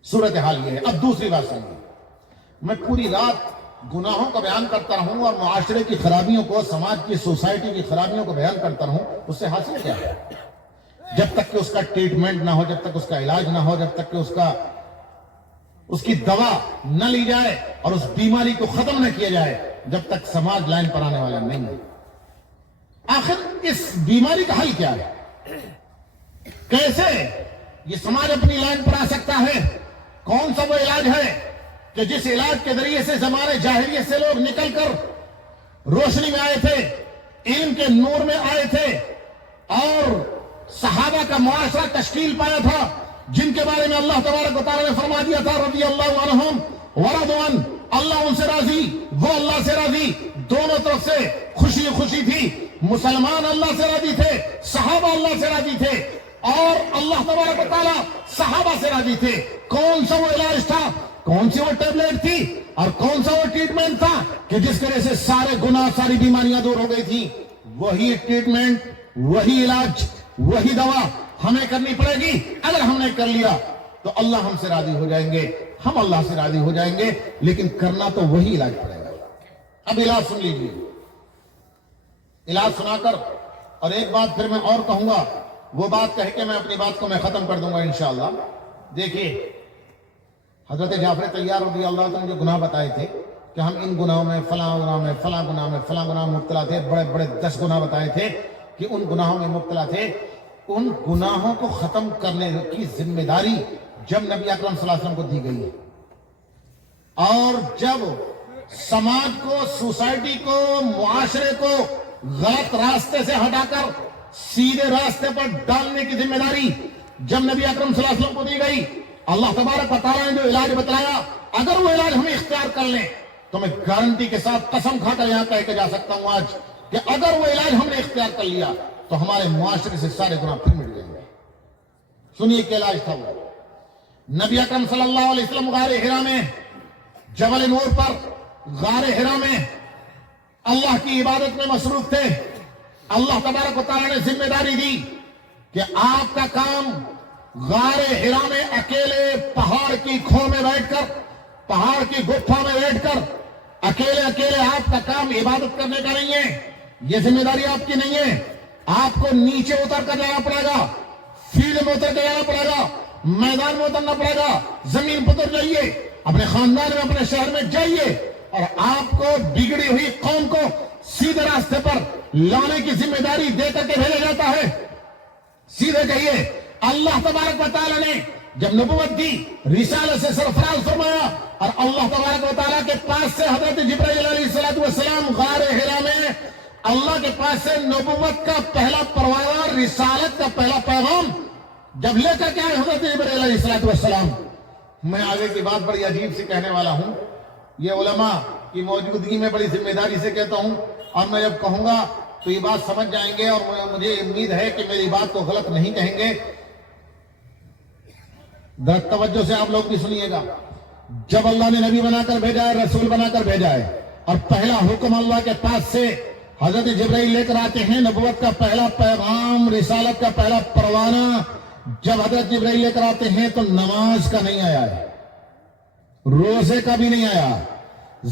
صورتحال یہ ہے۔ اب دوسری بات سنیے، میں پوری رات گناہوں کو بیان کرتا رہوں اور معاشرے کی خرابیوں کو، سماج کی، سوسائٹی کی خرابیوں کو بیان کرتا رہوں، اس سے حاصل کیا ہے؟ جب تک کہ اس کا ٹریٹمنٹ نہ ہو، جب تک اس کا علاج نہ ہو، جب تک کہ اس کی دوا نہ لی جائے اور اس بیماری کو ختم نہ کیا جائے، جب تک سماج لائن پر آنے والا نہیں ہے۔ آخر اس بیماری کا حل کیا ہے؟ کیسے یہ سماج اپنی لائن پر آ سکتا ہے؟ کون سا وہ علاج ہے کہ جس علاج کے ذریعے سے زمانے جاہلیت سے لوگ نکل کر روشنی میں آئے تھے، علم کے نور میں آئے تھے اور صحابہ کا معاشرہ تشکیل پایا تھا، جن کے بارے میں اللہ تبارک و تعالیٰ نے فرما دیا تھا رضی اللہ عنہم ورضوا عنہ، اللہ ان سے راضی، وہ اللہ سے راضی، دونوں طرف سے خوشی خوشی تھی۔ مسلمان اللہ سے راضی تھے، صحابہ اللہ سے راضی تھے، اور اللہ تبارک و تعالیٰ صحابہ سے راضی تھے۔ کون سا وہ علاج تھا، کون سی وہ ٹیبلیٹ تھی اور کون سا وہ ٹریٹمنٹ تھا کہ جس کی وجہ سے سارے گناہ، ساری بیماریاں دور ہو گئی تھی؟ وہی ٹریٹمنٹ، وہی علاج، وہی دوا ہمیں کرنی پڑے گی۔ اگر ہم نے کر لیا تو اللہ ہم سے راضی ہو جائیں گے، ہم اللہ سے راضی ہو جائیں گے، لیکن کرنا تو وہی علاج پڑے گا۔ اب علاج سن لیجیے، علاج سنا کر اور ایک بات پھر میں اور کہوں گا، وہ بات کہہ کے میں اپنی بات کو میں ختم کر دوں گا انشاءاللہ۔ دیکھیے، حضرت جعفر طیار رضی اللہ عنہ نے جو گناہ بتائے تھے کہ ہم ان گناہوں میں، فلاں گناہ میں، فلاں گناہ میں، فلاں گناہ میں مبتلا تھے، بڑے بڑے 10 گناہ بتائے تھے کہ ان گناہوں میں مبتلا تھے۔ ان گناہوں کو ختم کرنے کی ذمہ داری جب نبی اکرم صلی اللہ علیہ وسلم کو دی گئی ہے، اور جب سماج کو، سوسائٹی کو، معاشرے کو غلط راستے سے ہٹا کر سیدھے راستے پر ڈالنے کی ذمہ داری جب نبی اکرم صلی اللہ علیہ وسلم کو دی گئی، اللہ تبارک و تعالیٰ نے جو علاج بتلایا، اگر وہ علاج ہمیں اختیار کر لیں تو میں گارنٹی کے ساتھ قسم کھا کر یہاں کہہ کے جا سکتا ہوں آج کہ اگر وہ علاج ہم نے اختیار کر لیا تو ہمارے معاشرے سے سارے گناہ پھر مٹ جائیں گے۔ سنیے کہ علاج تھا وہ، نبی اکرم صلی اللہ علیہ وسلم غار حرا میں، جبل نور پر غار حرا میں اللہ کی عبادت میں مصروف تھے۔ اللہ تبارک و تعالیٰ نے ذمہ داری دی کہ آپ کا کام غار حرا میں اکیلے پہاڑ کی کھو میں بیٹھ کر، پہاڑ کی گپھا میں بیٹھ کر اکیلے آپ کا کام عبادت کرنے کا نہیں ہے، یہ ذمہ داری آپ کی نہیں ہے۔ آپ کو نیچے اتر کر جانا پڑے گا، فیلڈ میں اتر کے جانا پڑے گا، میدان میں اترنا پڑے گا، زمین پر اتر جائیے، اپنے خاندان میں، اپنے شہر میں جائیے، اور آپ کو بگڑی ہوئی قوم کو سیدھے راستے پر لانے کی ذمہ داری دے کر کے بھیجا جاتا ہے۔ سیدھے کہیے، اللہ تبارک و تعالیٰ نے جب نبوت دی، رسالت سے سرفراز فرمایا، اور اللہ تبارک و تعالیٰ کے پاس سے حضرت جبرائیل علیہ السلام غار حرا میں اللہ کے پاس سے نبوت کا پہلا پروانہ، رسالت کا پہلا پیغام جب لے کر کے آئے حضرت جبرائیل علیہ السلام۔ میں آگے کی بات بڑی عجیب سی کہنے والا ہوں، یہ علماء کی موجودگی میں بڑی ذمہ داری سے کہتا ہوں، اور میں جب کہوں گا تو یہ بات سمجھ جائیں گے اور مجھے امید ہے کہ میری بات کو غلط نہیں کہیں گے. توجہ سے آپ لوگ بھی سنیے گا. جب اللہ نے نبی بنا کر بھیجا ہے, رسول بنا کر بھیجا ہے, اور پہلا حکم اللہ کے پاس سے حضرت جبرائیل لے کر آتے ہیں, نبوت کا پہلا پیغام, رسالت کا پہلا پروانہ جب حضرت جبرائیل لے کر آتے ہیں تو نماز کا نہیں آیا ہے, روزے کا بھی نہیں آیا,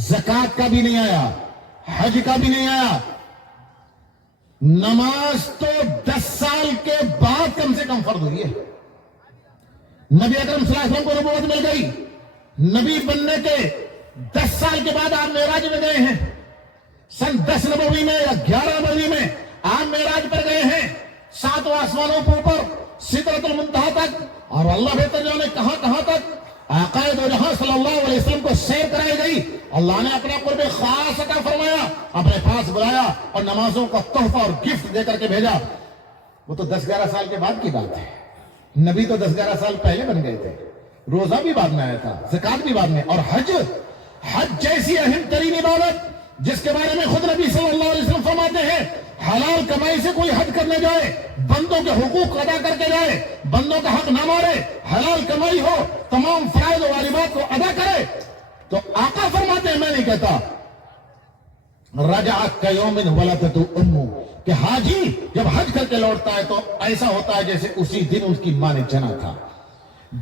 زکات کا بھی نہیں آیا, حج کا بھی نہیں آیا. نماز تو 10 سال کے بعد کم سے کم فرض ہوئی ہے. نبی اکرم صلی اللہ علیہ وسلم کو نبوت مل گئی, نبی بننے کے 10 سال کے بعد آپ معراج میں گئے ہیں. سن 10 نبوی میں یا 11 نبوی میں آپ معراج پر گئے ہیں, 7 آسمانوں کے اوپر سدرۃ المنتہا تک, اور اللہ بہتر جانے کہاں کہاں تک آقا دو جہاں صلی اللہ علیہ وسلم کو سیر کرائی گئی. اللہ نے اپنا قرب خاص عطا فرمایا, اپنے پاس بلایا اور نمازوں کا تحفہ اور گفٹ دے کر کے بھیجا. وہ تو 10-11 سال کے بعد کی بات ہے. نبی تو 10-11 سال پہلے بن گئے تھے. روزہ بھی بعد میں آیا تھا, زکات بھی بعد میں, اور حج جیسی اہم ترین عبادت جس کے بارے میں خود نبی صلی اللہ علیہ وسلم فرماتے ہیں, حلال کمائی سے کوئی حج کرنے جائے, بندوں کے حقوق ادا کر کے جائے, بندوں کا حق نہ مارے, حلال کمائی ہو, تمام فرائض و واجبات کو ادا کرے, تو آقا فرماتے ہیں, میں نہیں کہتا, رجعت کیوم ولدت امہ, کہ حاجی جب حج کر کے لوٹتا ہے تو ایسا ہوتا ہے جیسے اسی دن اس کی ماں نے جنا تھا.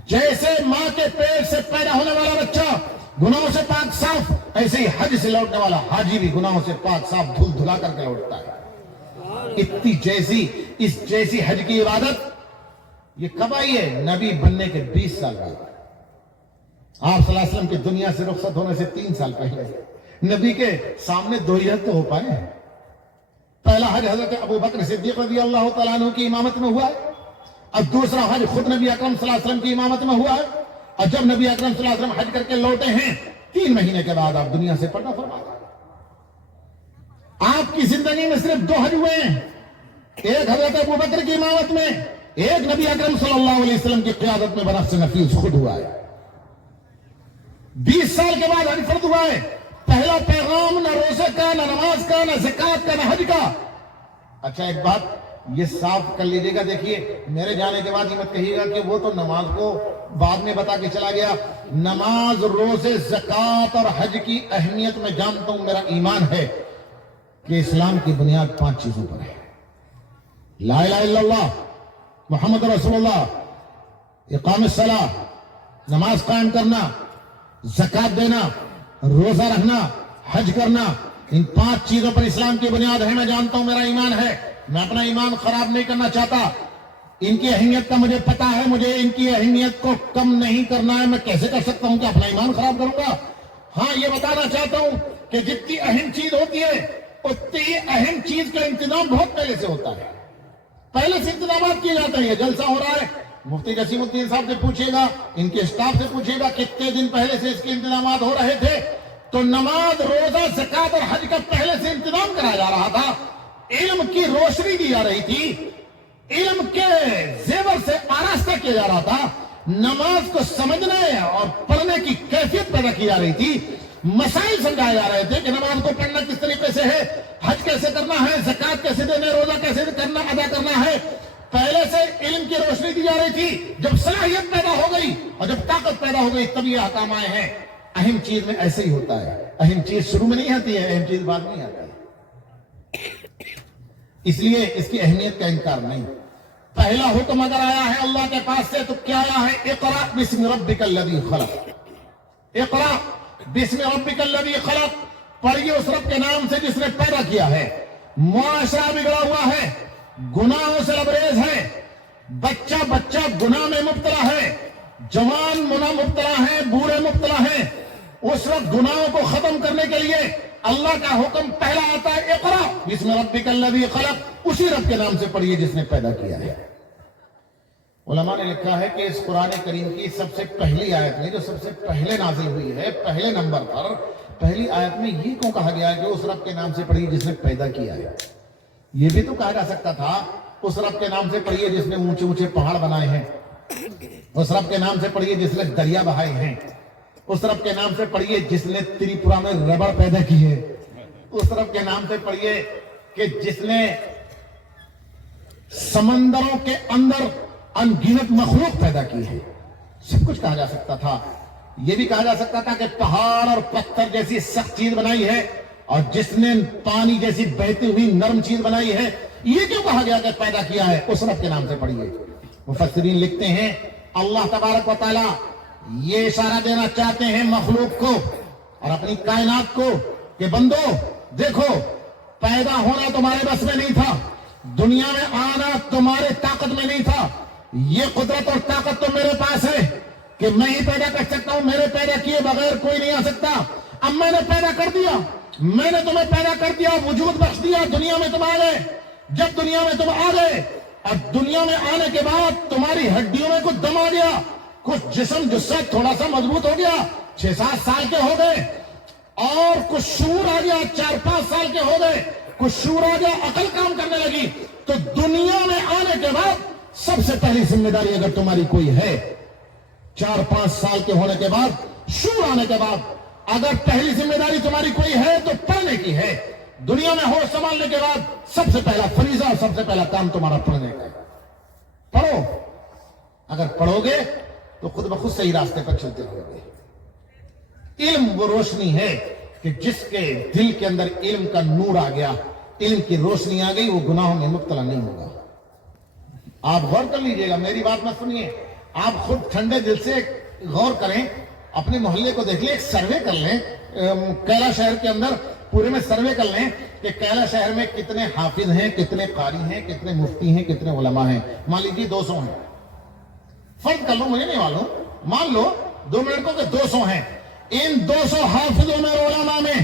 جیسے ماں کے پیٹ سے پیدا ہونے والا بچہ گناہوں سے پاک صاف, ایسے ہی حج سے لوٹنے والا حاجی بھی گناہوں سے پاک صاف دھل دھلا کر کے لوٹتا ہے. اتنی جیسی حج کی عبادت یہ کب آئی ہے؟ نبی بننے کے 20 سال بعد. آپ صلی اللہ علیہ وسلم کی دنیا سے رخصت ہونے سے 3 سال پہلے نبی کے سامنے 2 ہی حج تو ہو پائے ہیں. پہلا حج حضرت ابو بکر صدیق رضی اللہ تعالیٰ عنہ کی امامت میں ہوا ہے, اور دوسرا حج خود نبی اکرم صلی اللہ علیہ وسلم کی امامت میں ہوا ہے. اور جب نبی اکرم صلی اللہ علیہ وسلم حج کر کے لوٹے ہیں 3 مہینے کے بعد آپ دنیا سے پردہ فرما گئے. آپ کی زندگی میں صرف 2 حج ہوئے ہیں, ایک حضرت ابو بکر کی امامت میں, ایک نبی اکرم صلی اللہ علیہ وسلم کی قیادت میں بنفس نفیس خود ہوا ہے. 20 سال کے بعد حج فرض ہوا ہے. پہلا پیغام نہ روزے کا, نہ نماز کا, نہ زکات کا, نہ حج کا. اچھا ایک بات یہ صاف کر لیجیے گا, دیکھیے میرے جانے کے بعد یہ مت کہیے گا کہ وہ تو نماز کو بعد میں بتا کے چلا گیا. نماز, روزے, زکات اور حج کی اہمیت میں جانتا ہوں, میرا ایمان ہے کہ اسلام کی بنیاد 5 چیزوں پر ہے. لا الہ الا اللہ محمد رسول اللہ, اقام الصلاۃ, نماز قائم کرنا, زکات دینا, روزہ رکھنا, حج کرنا, ان 5 چیزوں پر اسلام کی بنیاد ہے. میں جانتا ہوں, میرا ایمان ہے, میں اپنا ایمان خراب نہیں کرنا چاہتا. ان کی اہمیت کا مجھے پتا ہے, مجھے ان کی اہمیت کو کم نہیں کرنا ہے. میں کیسے کر سکتا ہوں کہ اپنا ایمان خراب کروں گا؟ ہاں یہ بتانا چاہتا ہوں کہ جتنی اہم چیز ہوتی ہے اتنی اہم چیز کا انتظام بہت پہلے سے ہوتا ہے. پہلے سے انتظامات کیے جاتے ہیں. جلسہ ہو رہا ہے, مفتی جسیم الدین صاحب سے پوچھیے گا, ان کے اسٹاف سے پوچھیے گا کتنے دن پہلے سے اس کے انتظامات ہو رہے تھے. تو نماز, روزہ, زکات اور حج کا پہلے سے انتظام کرایا جا رہا تھا. علم کی روشنی دی جا رہی تھی, علم کے زیور سے آراستہ کیا جا رہا تھا, نماز کو سمجھنے اور پڑھنے کی کیفیت پیدا کی جا رہی تھی, مسائل سمجھائے جا رہے تھے کہ نماز کو پڑھنا کس طریقے سے ہے, حج کیسے کرنا ہے, زکات کیسے دینا ہے, روزہ کیسے کرنا ادا کرنا ہے. پہلے سے علم کی روشنی دی جا رہی تھی. جب صلاحیت پیدا ہو گئی اور جب طاقت پیدا ہو گئی تب یہ احکام آئے ہیں. اہم چیز میں ایسے ہی ہوتا ہے, اہم چیز شروع میں نہیں آتی ہے, اہم چیز بعد میں آتی ہے. اس لیے اس کی اہمیت کا انکار نہیں. پہلا حکم اگر آیا ہے اللہ کے پاس سے تو کیا آیا ہے؟ اقرأ بسم ربک الذی خلق. اقرأ بسم ربک الذی خلق, پڑھیے اس رب کے نام سے جس نے پیدا کیا ہے. معاشرہ بگڑا ہوا ہے, گناہوں سے لبریز ہے, بچہ گناہ میں مبتلا ہے, جوان مبتلا ہے, بوڑھے مبتلا ہیں. اس وقت گناہوں کو ختم کرنے کے لیے اللہ کا حکم پہلا آتا ہے, اقرأ بسم ربک الذی خلق. اسی رب کے نام سے پڑھیے جس نے پیدا کیا ہے. علماء نے لکھا ہے کہ اس قرآن کریم کی سب سے پہلی آیت میں جو سب سے پہلے نازل ہوئی ہے, پہلے نمبر پر پہلی آیت میں یہ کیوں کہا گیا ہے کہ اس رب کے نام سے پڑھیے جس نے پیدا کیا ہے؟ یہ بھی تو کہا جا سکتا تھا اس رب کے نام سے پڑھیے جس نے اونچے اونچے پہاڑ بنائے ہیں, اس رب کے نام سے پڑھیے جس نے دریا بہائے ہیں, اس رب کے نام سے پڑھیے جس نے تریپورہ میں ربڑ پیدا کی ہے, اس رب کے نام سے پڑھیے کہ جس نے سمندروں کے اندر انگنت مخلوق پیدا کی ہے. سب کچھ کہا جا سکتا تھا. یہ بھی کہا جا سکتا تھا کہ پہاڑ اور پتھر جیسی سخت چیز بنائی ہے اور جس نے پانی جیسی بہتی ہوئی نرم چیز بنائی ہے. یہ کیوں کہا گیا کہ پیدا کیا ہے؟ اس رب کے نام سے پڑھیے. مفسرین لکھتے ہیں اللہ تبارک و تعالی یہ اشارہ دینا چاہتے ہیں مخلوق کو اور اپنی کائنات کو کہ بندو دیکھو، پیدا ہونا تمہارے بس میں نہیں تھا، دنیا میں آنا تمہارے طاقت میں نہیں تھا. یہ قدرت اور طاقت تو میرے پاس ہے کہ میں ہی پیدا کر سکتا ہوں. میرے پیدا کیے بغیر کوئی نہیں آ سکتا. اب میں نے پیدا کر دیا، میں نے تمہیں پیدا کر دیا، وجود بخش دیا، دنیا میں تم آ گئے. جب دنیا میں تم آ گئے اور دنیا میں آنے کے بعد تمہاری ہڈیوں میں کچھ دم آ گیا، کچھ جسم جسد تھوڑا سا مضبوط ہو گیا، 6-7 سال کے ہو گئے، اور کچھ شعور آ گیا، 4-5 سال کے ہو گئے، کچھ شعور آ گیا، عقل کام کرنے لگی. تو دنیا میں آنے کے بعد سب سے پہلی ذمہ داری اگر تمہاری کوئی ہے، 4-5 سال کے ہونے کے بعد، شعور آنے کے بعد اگر پہلی ذمہ داری تمہاری کوئی ہے تو پڑھنے کی ہے. دنیا میں ہوش سنبھالنے کے بعد سب سے پہلا فریضہ اور سب سے پہلا کام تمہارا پڑھنے کا ہے. پڑھو. اگر پڑھو گے تو خود بخود صحیح راستے پر چلتے رہو گے. علم وہ روشنی ہے کہ جس کے دل کے اندر علم کا نور آ گیا، علم کی روشنی آ گئی، وہ گناہوں میں مبتلا نہیں ہوگا. آپ غور کر لیجئے گا، میری بات مت سنیے، آپ خود ٹھنڈے دل سے غور کریں، اپنے محلے کو دیکھ لیں، ایک سروے کر لیں، کیلا شہر کے اندر پورے میں سروے کر لیں کہ کیلا شہر میں کتنے حافظ ہیں، کتنے قاری ہیں، کتنے مفتی ہیں، کتنے علماء ہیں. مان لیجیے 200 ہیں. فرض کر لو، مجھے نہیں معلوم، مان لو 2 منٹ کو کہ 200 ہیں. ان 200 حافظوں میں اور علماء میں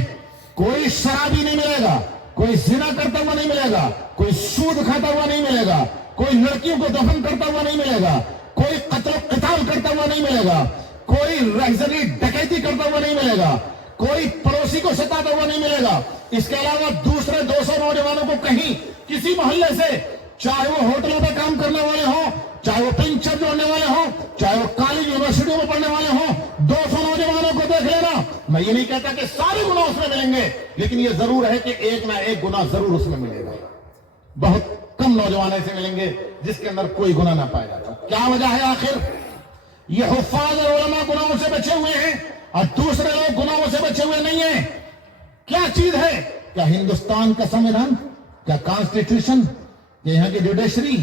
کوئی شرابی نہیں ملے گا، کوئی زنا کرتا ہوا نہیں ملے گا، کوئی سود کھاتا ہوا نہیں ملے گا، کوئی لڑکیوں کو دفن کرتا ہوا نہیں ملے گا، کوئی قتل و قتال کرتا ہوا نہیں ملے گا، کوئی رہزنی ڈکیتی کرتا ہوا نہیں ملے گا، کوئی پڑوسی کو ستاتا ہوا نہیں ملے گا. اس کے علاوہ دوسرے 200 نوجوانوں کو کہیں کسی محلے سے، چاہے وہ ہوٹلوں پہ کام کرنے والے ہوں، چاہے وہ پنچر جوڑنے والے ہوں، چاہے وہ کالج یونیورسٹیوں میں پڑھنے والے ہوں، 200 نوجوانوں کو دیکھ لینا. میں یہ نہیں کہتا کہ سارے گناہ اس میں ملیں گے، لیکن یہ ضرور ہے کہ ایک نہ ایک گناہ ضرور اس میں ملے گا. بہت کم نوجوان ایسے ملیں گے جس کے اندر کوئی گناہ نہ پایا جاتا. کیا وجہ ہے آخر؟ یہ حفاظ اور علماء گناہوں سے بچے ہوئے ہیں اور دوسرے لوگ گناہوں سے بچے ہوئے نہیں ہیں. کیا چیز ہے؟ کیا ہندوستان کا سنویدھان، کیا کانسٹیٹیوشن، کیا یہاں کی جوڈیشری،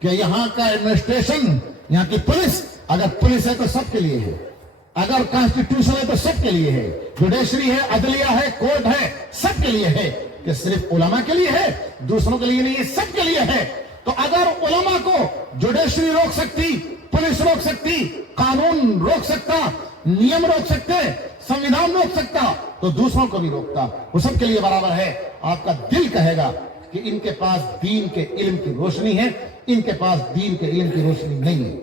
کیا یہاں کا ایڈمنسٹریشن، یہاں کی پولیس؟ اگر پولیس ہے تو سب کے لیے ہے، اگر کانسٹیٹیوشن ہے تو سب کے لیے ہے، جوڈیشری ہے، عدلیہ ہے، کورٹ ہے، سب کے لیے ہے. کہ صرف علماء کے لیے ہے، دوسروں کے لیے نہیں، یہ سب کے لیے ہے. تو اگر علماء کو جوڈیشری روک سکتی، پولیس روک سکتی، قانون روک سکتا، نیم روک سکتے، سنویدھان روک سکتا، تو دوسروں کو بھی روکتا. وہ سب کے لیے برابر ہے. آپ کا دل کہے گا کہ ان کے پاس دین کے علم کی روشنی ہے، ان کے پاس دین کے علم کی روشنی نہیں ہے،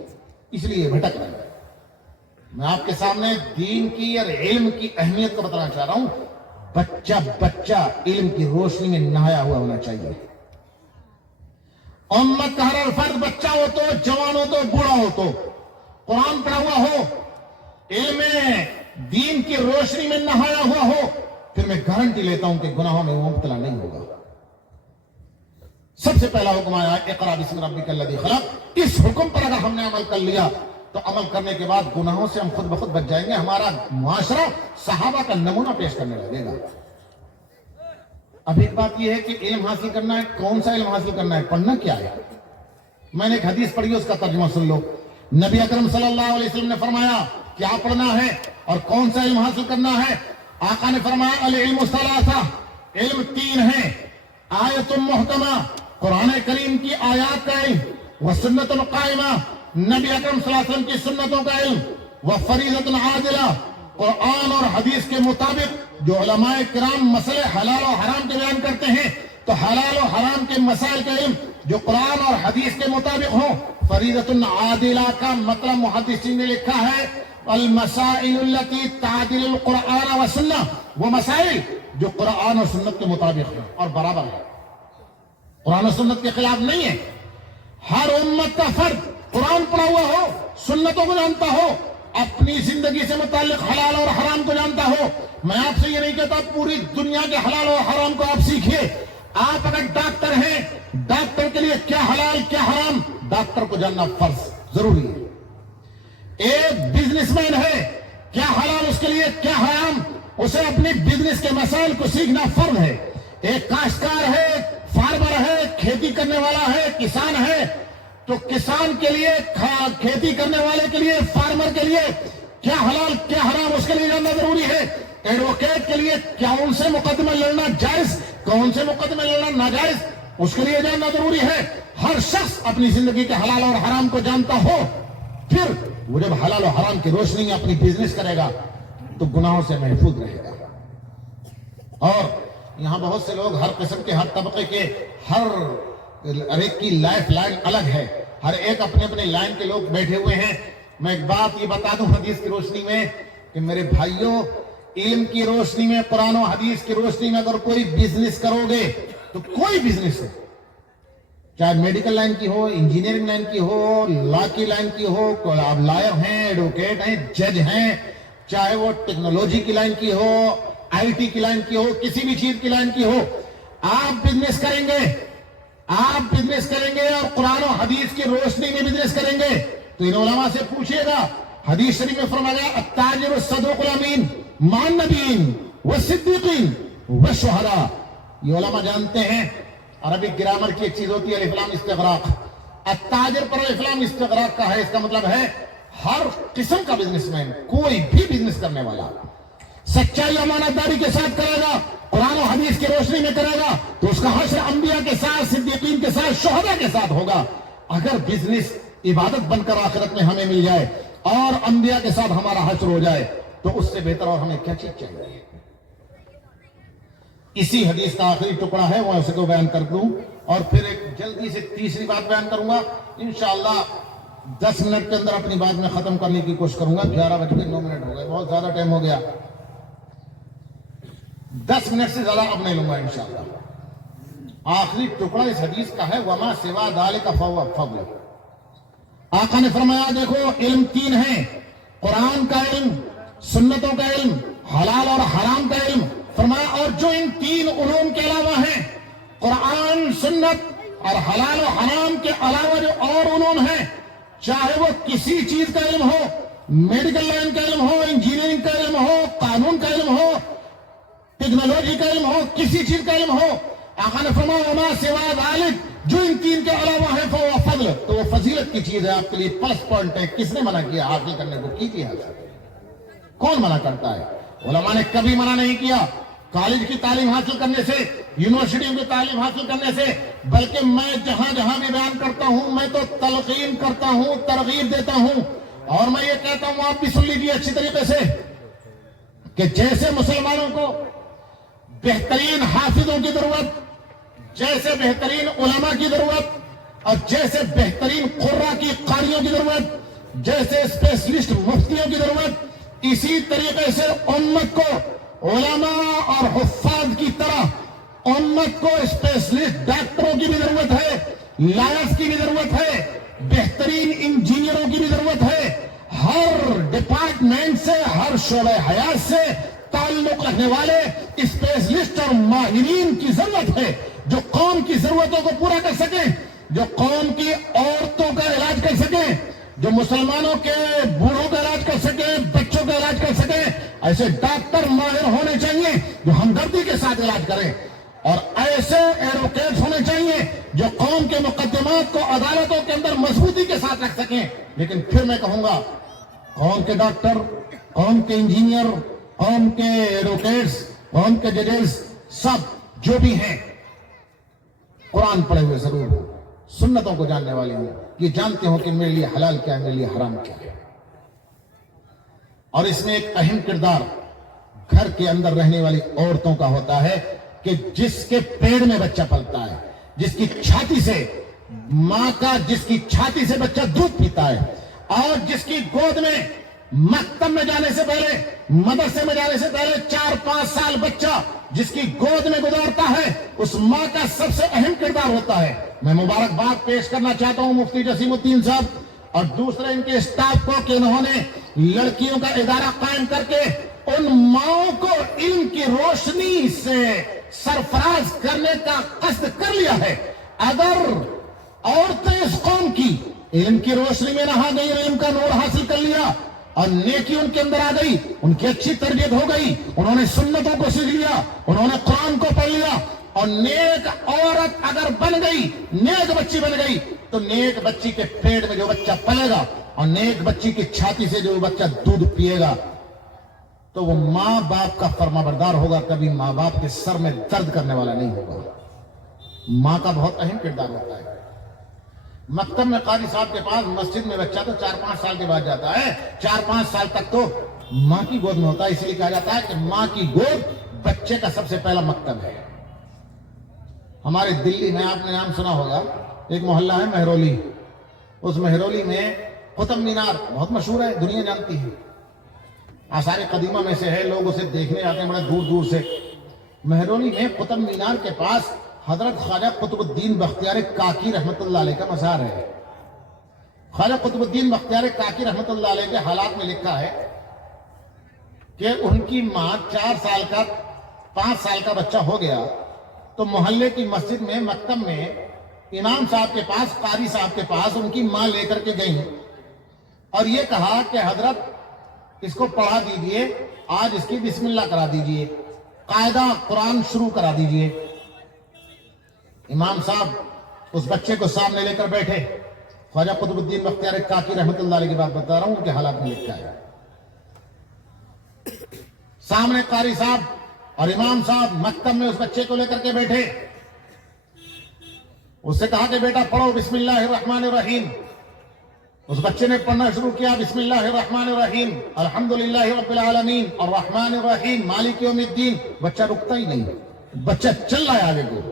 اس لیے یہ بھٹک رہے ہیں. میں آپ کے سامنے دین کی اور علم کی اہمیت کو بتانا چاہ رہا ہوں. بچہ علم کی روشنی میں نہایا ہوا ہونا چاہیے. امت کا ہر فرد، بچہ ہو تو، جوان ہو تو، بوڑھا ہو تو، قرآن پڑھا ہوا ہو، علم دین کی روشنی میں نہایا ہوا ہو، پھر میں گارنٹی لیتا ہوں کہ گناہوں میں وہ مبتلا نہیں ہوگا. سب سے پہلا حکم آیا اقرا بسم ربک الذی خلق. اس حکم پر اگر ہم نے عمل کر لیا تو عمل کرنے کے بعد گناہوں سے ہم خود بخود بچ جائیں گے. ہمارا معاشرہ صحابہ کا نمونہ پیش کرنے لگے گا. اب ایک بات یہ ہے کہ علم حاصل کرنا ہے. کون سا علم حاصل کرنا ہے؟ پڑھنا کیا ہے؟ میں نے ایک حدیث پڑھی ہے، اس کا ترجمہ سن لو. نبی اکرم صلی اللہ علیہ وسلم نے فرمایا کیا پڑھنا ہے اور کون سا علم حاصل کرنا ہے. آقا نے فرمایا العلم ثلاثہ، علم 3 ہیں. آیت محکمہ، قرآن کریم کی آیات کا علم، وسنت القائمہ، نبی اکرم صلی اللہ علیہ وسلم کی سنتوں کا علم، وفریضۃ عادلہ، قرآن اور حدیث کے مطابق جو علماء کرام مسئلے حلال و حرام کے بیان کرتے ہیں تو حلال و حرام کے مسائل کا علم جو قرآن اور حدیث کے مطابق ہوں. فریضۃ عادلہ کا مطلب محدثین نے لکھا ہے المسائل التي تعدل القرآن والسنہ، وہ مسائل جو قرآن اور سنت کے مطابق ہیں اور برابر ہے، قرآن و سنت کے خلاف نہیں ہے. ہر امت کا فرد قرآن پڑھا ہوا ہو، سنتوں کو جانتا ہو، اپنی زندگی سے متعلق حلال اور حرام کو جانتا ہو. میں آپ سے یہ نہیں کہتا پوری دنیا کے حلال اور حرام کو آپ سیکھیے. آپ اگر ڈاکٹر ہیں، ڈاکٹر کے لیے کیا حلال کیا حرام ڈاکٹر کو جاننا فرض ضروری ہے۔ ایک بزنس مین ہے، کیا حلال اس کے لیے کیا حرام اسے اپنے بزنس کے مسائل کو سیکھنا فرض ہے۔ ایک کاشتکار ہے، فارمر ہے، کھیتی کرنے والا ہے، کسان ہے، تو کسان کے لیے، کھیتی کرنے والے کے لیے، فارمر کے لیے کیا حلال کیا حرام اس کے لیے جاننا ضروری ہے۔ ایڈوکیٹ کے لیے کون سے مقدمے لڑنا جائز، کون سے مقدمے لڑنا ناجائز اس کے لیے جاننا ضروری ہے۔ ہر شخص اپنی زندگی کے حلال اور حرام کو جانتا ہو، پھر وہ جب حلال و حرام کی روشنی میں اپنی بزنس کرے گا تو گناہوں سے محفوظ رہے گا۔ اور یہاں بہت سے لوگ ہر قسم کے، ہر طبقے کے، ہر ایک کی لائف لائن الگ ہے، ہر ایک اپنے اپنے لائن کے لوگ بیٹھے ہوئے ہیں۔ میں ایک بات یہ بتا دوں حدیث کی روشنی میں کہ میرے بھائیوں، علم کی روشنی میں، قرآن و حدیث کی روشنی میں اگر کوئی بزنس کرو گے تو کوئی بزنس ہو، چاہے میڈیکل لائن کی ہو، انجینئرنگ لائن کی ہو، لا کی لائن کی ہو، آپ لائر ہیں، ایڈوکیٹ ہیں، جج ہیں، چاہے وہ ٹیکنالوجی کی لائن کی ہو، آئی ٹی کی لائن کی ہو، کسی بھی چیز کی لائن کی ہو، آپ بزنس کریں گے، آپ بزنس کریں گے اور قرآن و حدیث کی روشنی میں بزنس کریں گے تو ان علماء سے پوچھئے گا۔ حدیث شریف میں فرمایا التاجر الصدوق الامین مع النبیین والصدیقین والشہداء۔ یہ علماء جانتے ہیں عربی گرامر کی ایک چیز ہوتی ہے الف لام استغراق۔ التاجر پر الف لام استغراق کا ہے، اس کا مطلب ہے ہر قسم کا بزنس مین، کوئی بھی بزنس کرنے والا سچائی امانت داری کے ساتھ کرے گا، قرآن و حدیث کی روشنی میں کرے گا تو اس کا حشر انبیاء کے ساتھ، صدیقین کے ساتھ، شہداء کے ساتھ ہوگا۔ اگر بزنس عبادت بن کر آخرت میں ہمیں مل جائے اور انبیاء کے ساتھ ہمارا حشر ہو جائے تو اس سے بہتر اور ہمیں کیا چیز چاہیے۔ اسی حدیث کا آخری ٹکڑا ہے، وہ اسے کو بیان کر دوں اور پھر ایک جلدی سے تیسری بات بیان کروں گا انشاءاللہ۔ 10 منٹ کے اندر اپنی بات میں ختم کرنے کی کوشش کروں گا۔ 11:09 ہو گئے، بہت زیادہ ٹائم ہو گیا، 10 منٹ سے زیادہ اب نہیں لوں گا انشاءاللہ۔ آخری ٹکڑا اس حدیث کا ہے وما سوا ذالک فہو فضل۔ آقا نے فرمایا دیکھو علم 3 ہیں، قرآن کا علم، سنتوں کا علم، حلال اور حرام کا علم۔ فرمایا اور جو ان 3 علوم کے علاوہ ہیں، قرآن، سنت اور حلال و حرام کے علاوہ جو اور علوم ہیں، چاہے وہ کسی چیز کا علم ہو، میڈیکل لائن کا علم ہو، انجینئرنگ کا علم ہو، قانون کا علم ہو، ٹیکنالوجی کا علم ہو، کسی چیز کا علم ہو، آقا نے فرمایا وما سوا ذالک، جو ان 3 کے علاوہ ہے فہو فضل، تو وہ فضیلت کی چیز ہے، آپ کے لیے پلس پوائنٹ ہے۔ کس نے منع کیا حاصل کرنے کو؟ کی حاصل کون منع کرتا ہے؟ علماء نے کبھی منع نہیں کیا کالج کی تعلیم حاصل کرنے سے، یونیورسٹیوں کی تعلیم حاصل کرنے سے، بلکہ میں جہاں جہاں بھی بیان کرتا ہوں میں تو تلقین کرتا ہوں، ترغیب دیتا ہوں، اور میں یہ کہتا ہوں آپ بھی سن لیجیے اچھی طریقے سے کہ جیسے مسلمانوں کو بہترین حافظوں کی ضرورت، جیسے بہترین علماء کی ضرورت، اور جیسے بہترین قراء کی قاریوں کی ضرورت، جیسے اسپیشلسٹ مفتیوں کی ضرورت، اسی طریقے سے امت کو علماء اور حفاظ کی طرح امت کو اسپیشلسٹ ڈاکٹروں کی بھی ضرورت ہے، لائرز کی بھی ضرورت ہے، بہترین انجینئروں کی بھی ضرورت ہے۔ ہر ڈپارٹمنٹ سے، ہر شعبہ حیات سے تعلق رکھنے والے اسپیشلسٹ اور ماہرین کی ضرورت ہے، جو قوم کی ضرورتوں کو پورا کر سکیں، جو قوم کی عورتوں کا علاج کر سکیں، جو مسلمانوں کے بوڑھوں کا علاج کر سکیں، بچوں کا علاج کر سکیں۔ ایسے ڈاکٹر ماہر ہونے چاہیے جو ہمدردی کے ساتھ علاج کریں، اور ایسے ایڈوکیٹس ہونے چاہیے جو قوم کے مقدمات کو عدالتوں کے اندر مضبوطی کے ساتھ رکھ سکیں۔ لیکن پھر میں کہوں گا قوم کے ڈاکٹر، قوم کے انجینئر، قوم کے ایڈوکیٹس، قوم کے ججز، سب جو بھی ہیں قرآن پڑھے ہوئے ضرور ہو، سنتوں کو جاننے والے ہوں، یہ جانتے ہوں کہ میرے لیے حلال کیا ہے، میرے لیے حرام کیا ہے۔ اور اس میں ایک اہم کردار گھر کے اندر رہنے والی عورتوں کا ہوتا ہے کہ جس کے پیٹ میں بچہ پلتا ہے، جس کی چھاتی سے ماں کا، جس کی چھاتی سے بچہ دودھ پیتا ہے، اور جس کی گود میں مکتب میں جانے سے پہلے، مدرسے میں جانے سے پہلے 4-5 سال بچہ جس کی گود میں گزارتا ہے، اس ماں کا سب سے اہم کردار ہوتا ہے۔ میں مبارکباد پیش کرنا چاہتا ہوں مفتی جسیم الدین صاحب اور دوسرے ان کے اسٹاف کو کہ انہوں نے لڑکیوں کا ادارہ قائم کر کے ان ماؤں کو علم کی روشنی سے سرفراز کرنے کا قصد کر لیا ہے. اگر عورتیں اس قوم کی علم کی روشنی میں نہا گئی، علم کا نور حاصل کر لیا اور نیکی ان کے اندر آ گئی، ان کی اچھی تربیت ہو گئی، انہوں نے سنتوں کو سیکھ لیا، انہوں نے قرآن کو پڑھ لیا، اور نیک عورت اگر بن گئی، نیک بچی بن گئی، تو نیک بچی کے پیٹ میں جو بچہ پلے گا اور نیک بچی کی چھاتی سے جو بچہ دودھ پیے گا تو وہ ماں باپ کا فرما بردار ہوگا، کبھی ماں باپ کے سر میں درد کرنے والا نہیں ہوگا. ماں کا بہت اہم کردار ہوتا ہے. مکتب میں قاری صاحب کے پاس مسجد میں بچہ تو 4-5 سال کے بعد جاتا ہے. 4-5 سال تک تو ماں کی گود میں ہوتا ہے. اس لیے کہا جاتا ہے کہ ماں کی گود بچے کا سب سے پہلا مکتب ہے. ہمارے دلی میں آپ نے نام سنا ہوگا، ایک محلہ ہے مہرولی. اس مہرولی میں قطب مینار بہت مشہور ہے، دنیا جانتی ہے، آثار قدیمہ میں سے ہے، لوگ اسے دیکھنے آتے ہیں بڑے دور دور سے. مہرولی میں قطب مینار کے پاس حضرت خواجہ قطب الدین بختیار کاکی رحمت اللہ علیہ کا مزار ہے. خواجہ قطب الدین بختیار کاکی رحمت اللہ علیہ کے حالات میں لکھا ہے کہ ان کی ماں 4 سال کا 5 سال کا بچہ ہو گیا تو محلے کی مسجد میں مکتب میں امام صاحب کے پاس، قاری صاحب کے پاس ان کی ماں لے کر کے گئیں اور یہ کہا کہ حضرت اس کو پڑھا دیجئے، آج اس کی بسم اللہ کرا دیجئے، قاعدہ قرآن شروع کرا دیجئے. امام صاحب اس بچے کو سامنے لے کر بیٹھے. خواجہ قطب الدین بختیار کاکی رحمت اللہ علیہ کی بات بتا رہا ہوں، ان کے حالات میں لکھا ہے. سامنے قاری صاحب اور امام صاحب مکتب میں اس بچے کو لے کر کے بیٹھے. اس سے کہا کہ بیٹا پڑھو بسم اللہ الرحمن الرحیم. اس بچے نے پڑھنا شروع کیا، بسم اللہ الرحمن الرحیم الحمدللہ رب العالمین الرحمن الرحیم مالک یوم الدین. بچہ رکتا ہی نہیں، بچہ چل رہا ہے آگے کو.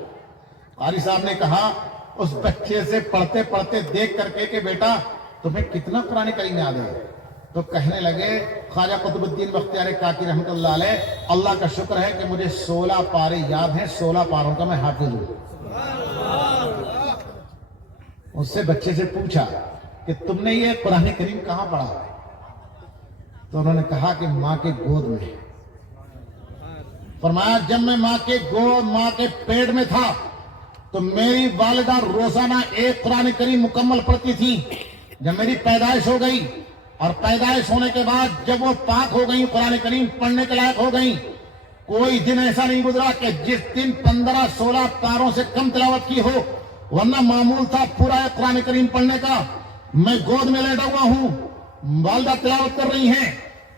قاری صاحب نے کہا اس بچے سے پڑھتے پڑھتے دیکھ کر کے کہ بیٹا تمہیں کتنا قرآن کریم یاد ہے؟ تو کہنے لگے خواجہ قطب الدین بختیار کاکی رحمت اللہ علیہ، اللہ کا شکر ہے کہ مجھے 16 پارے یاد ہیں، 16 پاروں کا میں حافظ ہوں. اس سے بچے سے پوچھا کہ تم نے یہ قرآن کریم کہاں پڑھا؟ تو انہوں نے کہا کہ ماں کے گود میں. فرمایا جب میں ماں کے گود، ماں کے پیٹ میں تھا تو میری والدہ روزانہ ایک قرآن کریم مکمل پڑھتی تھی. جب میری پیدائش ہو گئی اور پیدائش ہونے کے بعد جب وہ پاک ہو گئی، قرآن کریم پڑھنے کے لائق ہو گئی، کوئی دن ایسا نہیں گزرا کہ جس دن 15-16 پاروں سے کم تلاوت کی ہو، ورنہ معمول تھا پورا قرآن کریم پڑھنے کا. میں گود میں لیٹا ہوا ہوں، والدہ تلاوت کر رہی ہیں،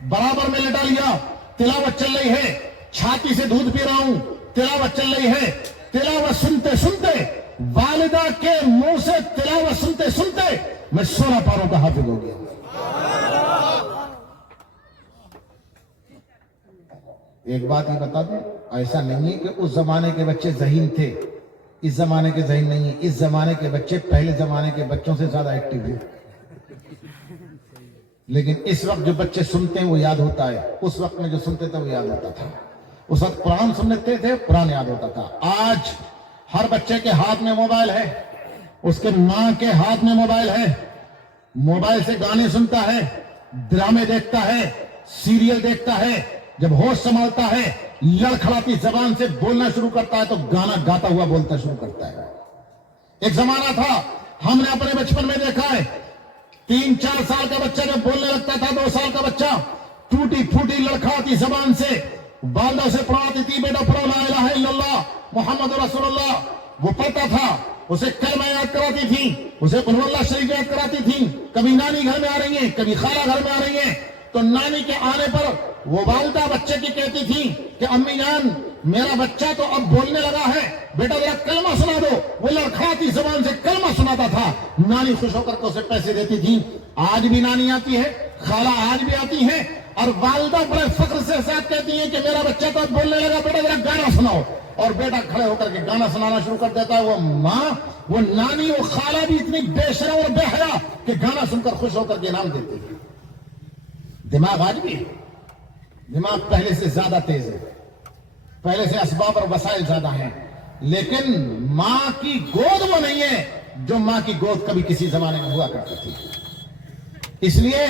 برابر میں لیٹا لیا، تلاوت چل رہی ہے، چھاتی سے دودھ پی رہا ہوں، تلاوت چل رہی ہے. تلاوت سنتے سنتے، والدہ کے منہ سے تلاوت سنتے سنتے میں 16 پاروں کا حافظ ہو گیا. ایک بات یہ بتا دیں، ایسا نہیں ہے کہ اس زمانے کے بچے ذہین تھے، اس زمانے کے ذہین نہیں ہیں. اس زمانے کے بچے پہلے زمانے کے بچوں سے زیادہ ایکٹیو ہیں. لیکن اس وقت جو بچے سنتے ہیں وہ یاد ہوتا ہے، اس وقت میں جو سنتے تھے وہ یاد ہوتا تھا. اس وقت قرآن سنتے تھے، قرآن یاد ہوتا تھا. آج ہر بچے کے ہاتھ میں موبائل ہے، اس کے ماں کے ہاتھ میں موبائل ہے، موبائل سے گانے سنتا ہے، ڈرامے دیکھتا ہے، سیریل دیکھتا ہے. جب ہوش سنبھالتا ہے، لڑکھڑاتی زبان سے بولنا شروع کرتا ہے تو گانا گاتا ہوا بولتا شروع کرتا ہے. ایک زمانہ تھا، ہم نے اپنے بچپن میں دیکھا ہے، 3-4 سال کا بچہ جب بولنے لگتا تھا، 2 سال کا بچہ ٹوٹی پھوٹی لڑکھڑاتی زبان سے والدہ سے پڑھاتی تھی، بیٹا پڑھو لا الہ الا اللہ محمد رسول اللہ. وہ پڑھتا تھا، اسے کلمہ یاد کراتی تھی، اسے قل اللہ شریف یاد کراتی تھی. کبھی نانی گھر میں آ رہی ہیں، کبھی خالہ گھر میں آ رہی ہیں، تو نانی کے آنے پر وہ والدہ بچے کی کہتی تھی کہ امی جان میرا بچہ تو اب بولنے لگا ہے، بیٹا ذرا کلمہ سنا دو. وہ لڑکھڑاتی زبان سے کلمہ سناتا تھا، نانی خوش ہو کر کے اسے پیسے دیتی تھی. آج بھی نانی آتی ہے، خالہ آج بھی آتی ہیں، اور والدہ بڑے فخر سے ساتھ کہتی ہیں کہ میرا بچہ تو اب بولنے لگا، بیٹا ذرا گانا سناؤ. اور بیٹا کھڑے ہو کر کے گانا سنانا شروع کر دیتا ہے. وہ ماں، وہ نانی، وہ خالہ بھی اتنی بے شرم اور بے حیا کہ گانا سن کر خوش ہو کر کے انعام دیتی ہے. دماغ آج بھی ہے، دماغ پہلے سے زیادہ تیز ہے، پہلے سے اسباب اور وسائل زیادہ ہیں، لیکن ماں کی گود وہ نہیں ہے جو ماں کی گود کبھی کسی زمانے میں ہوا کرتی تھی. اس لیے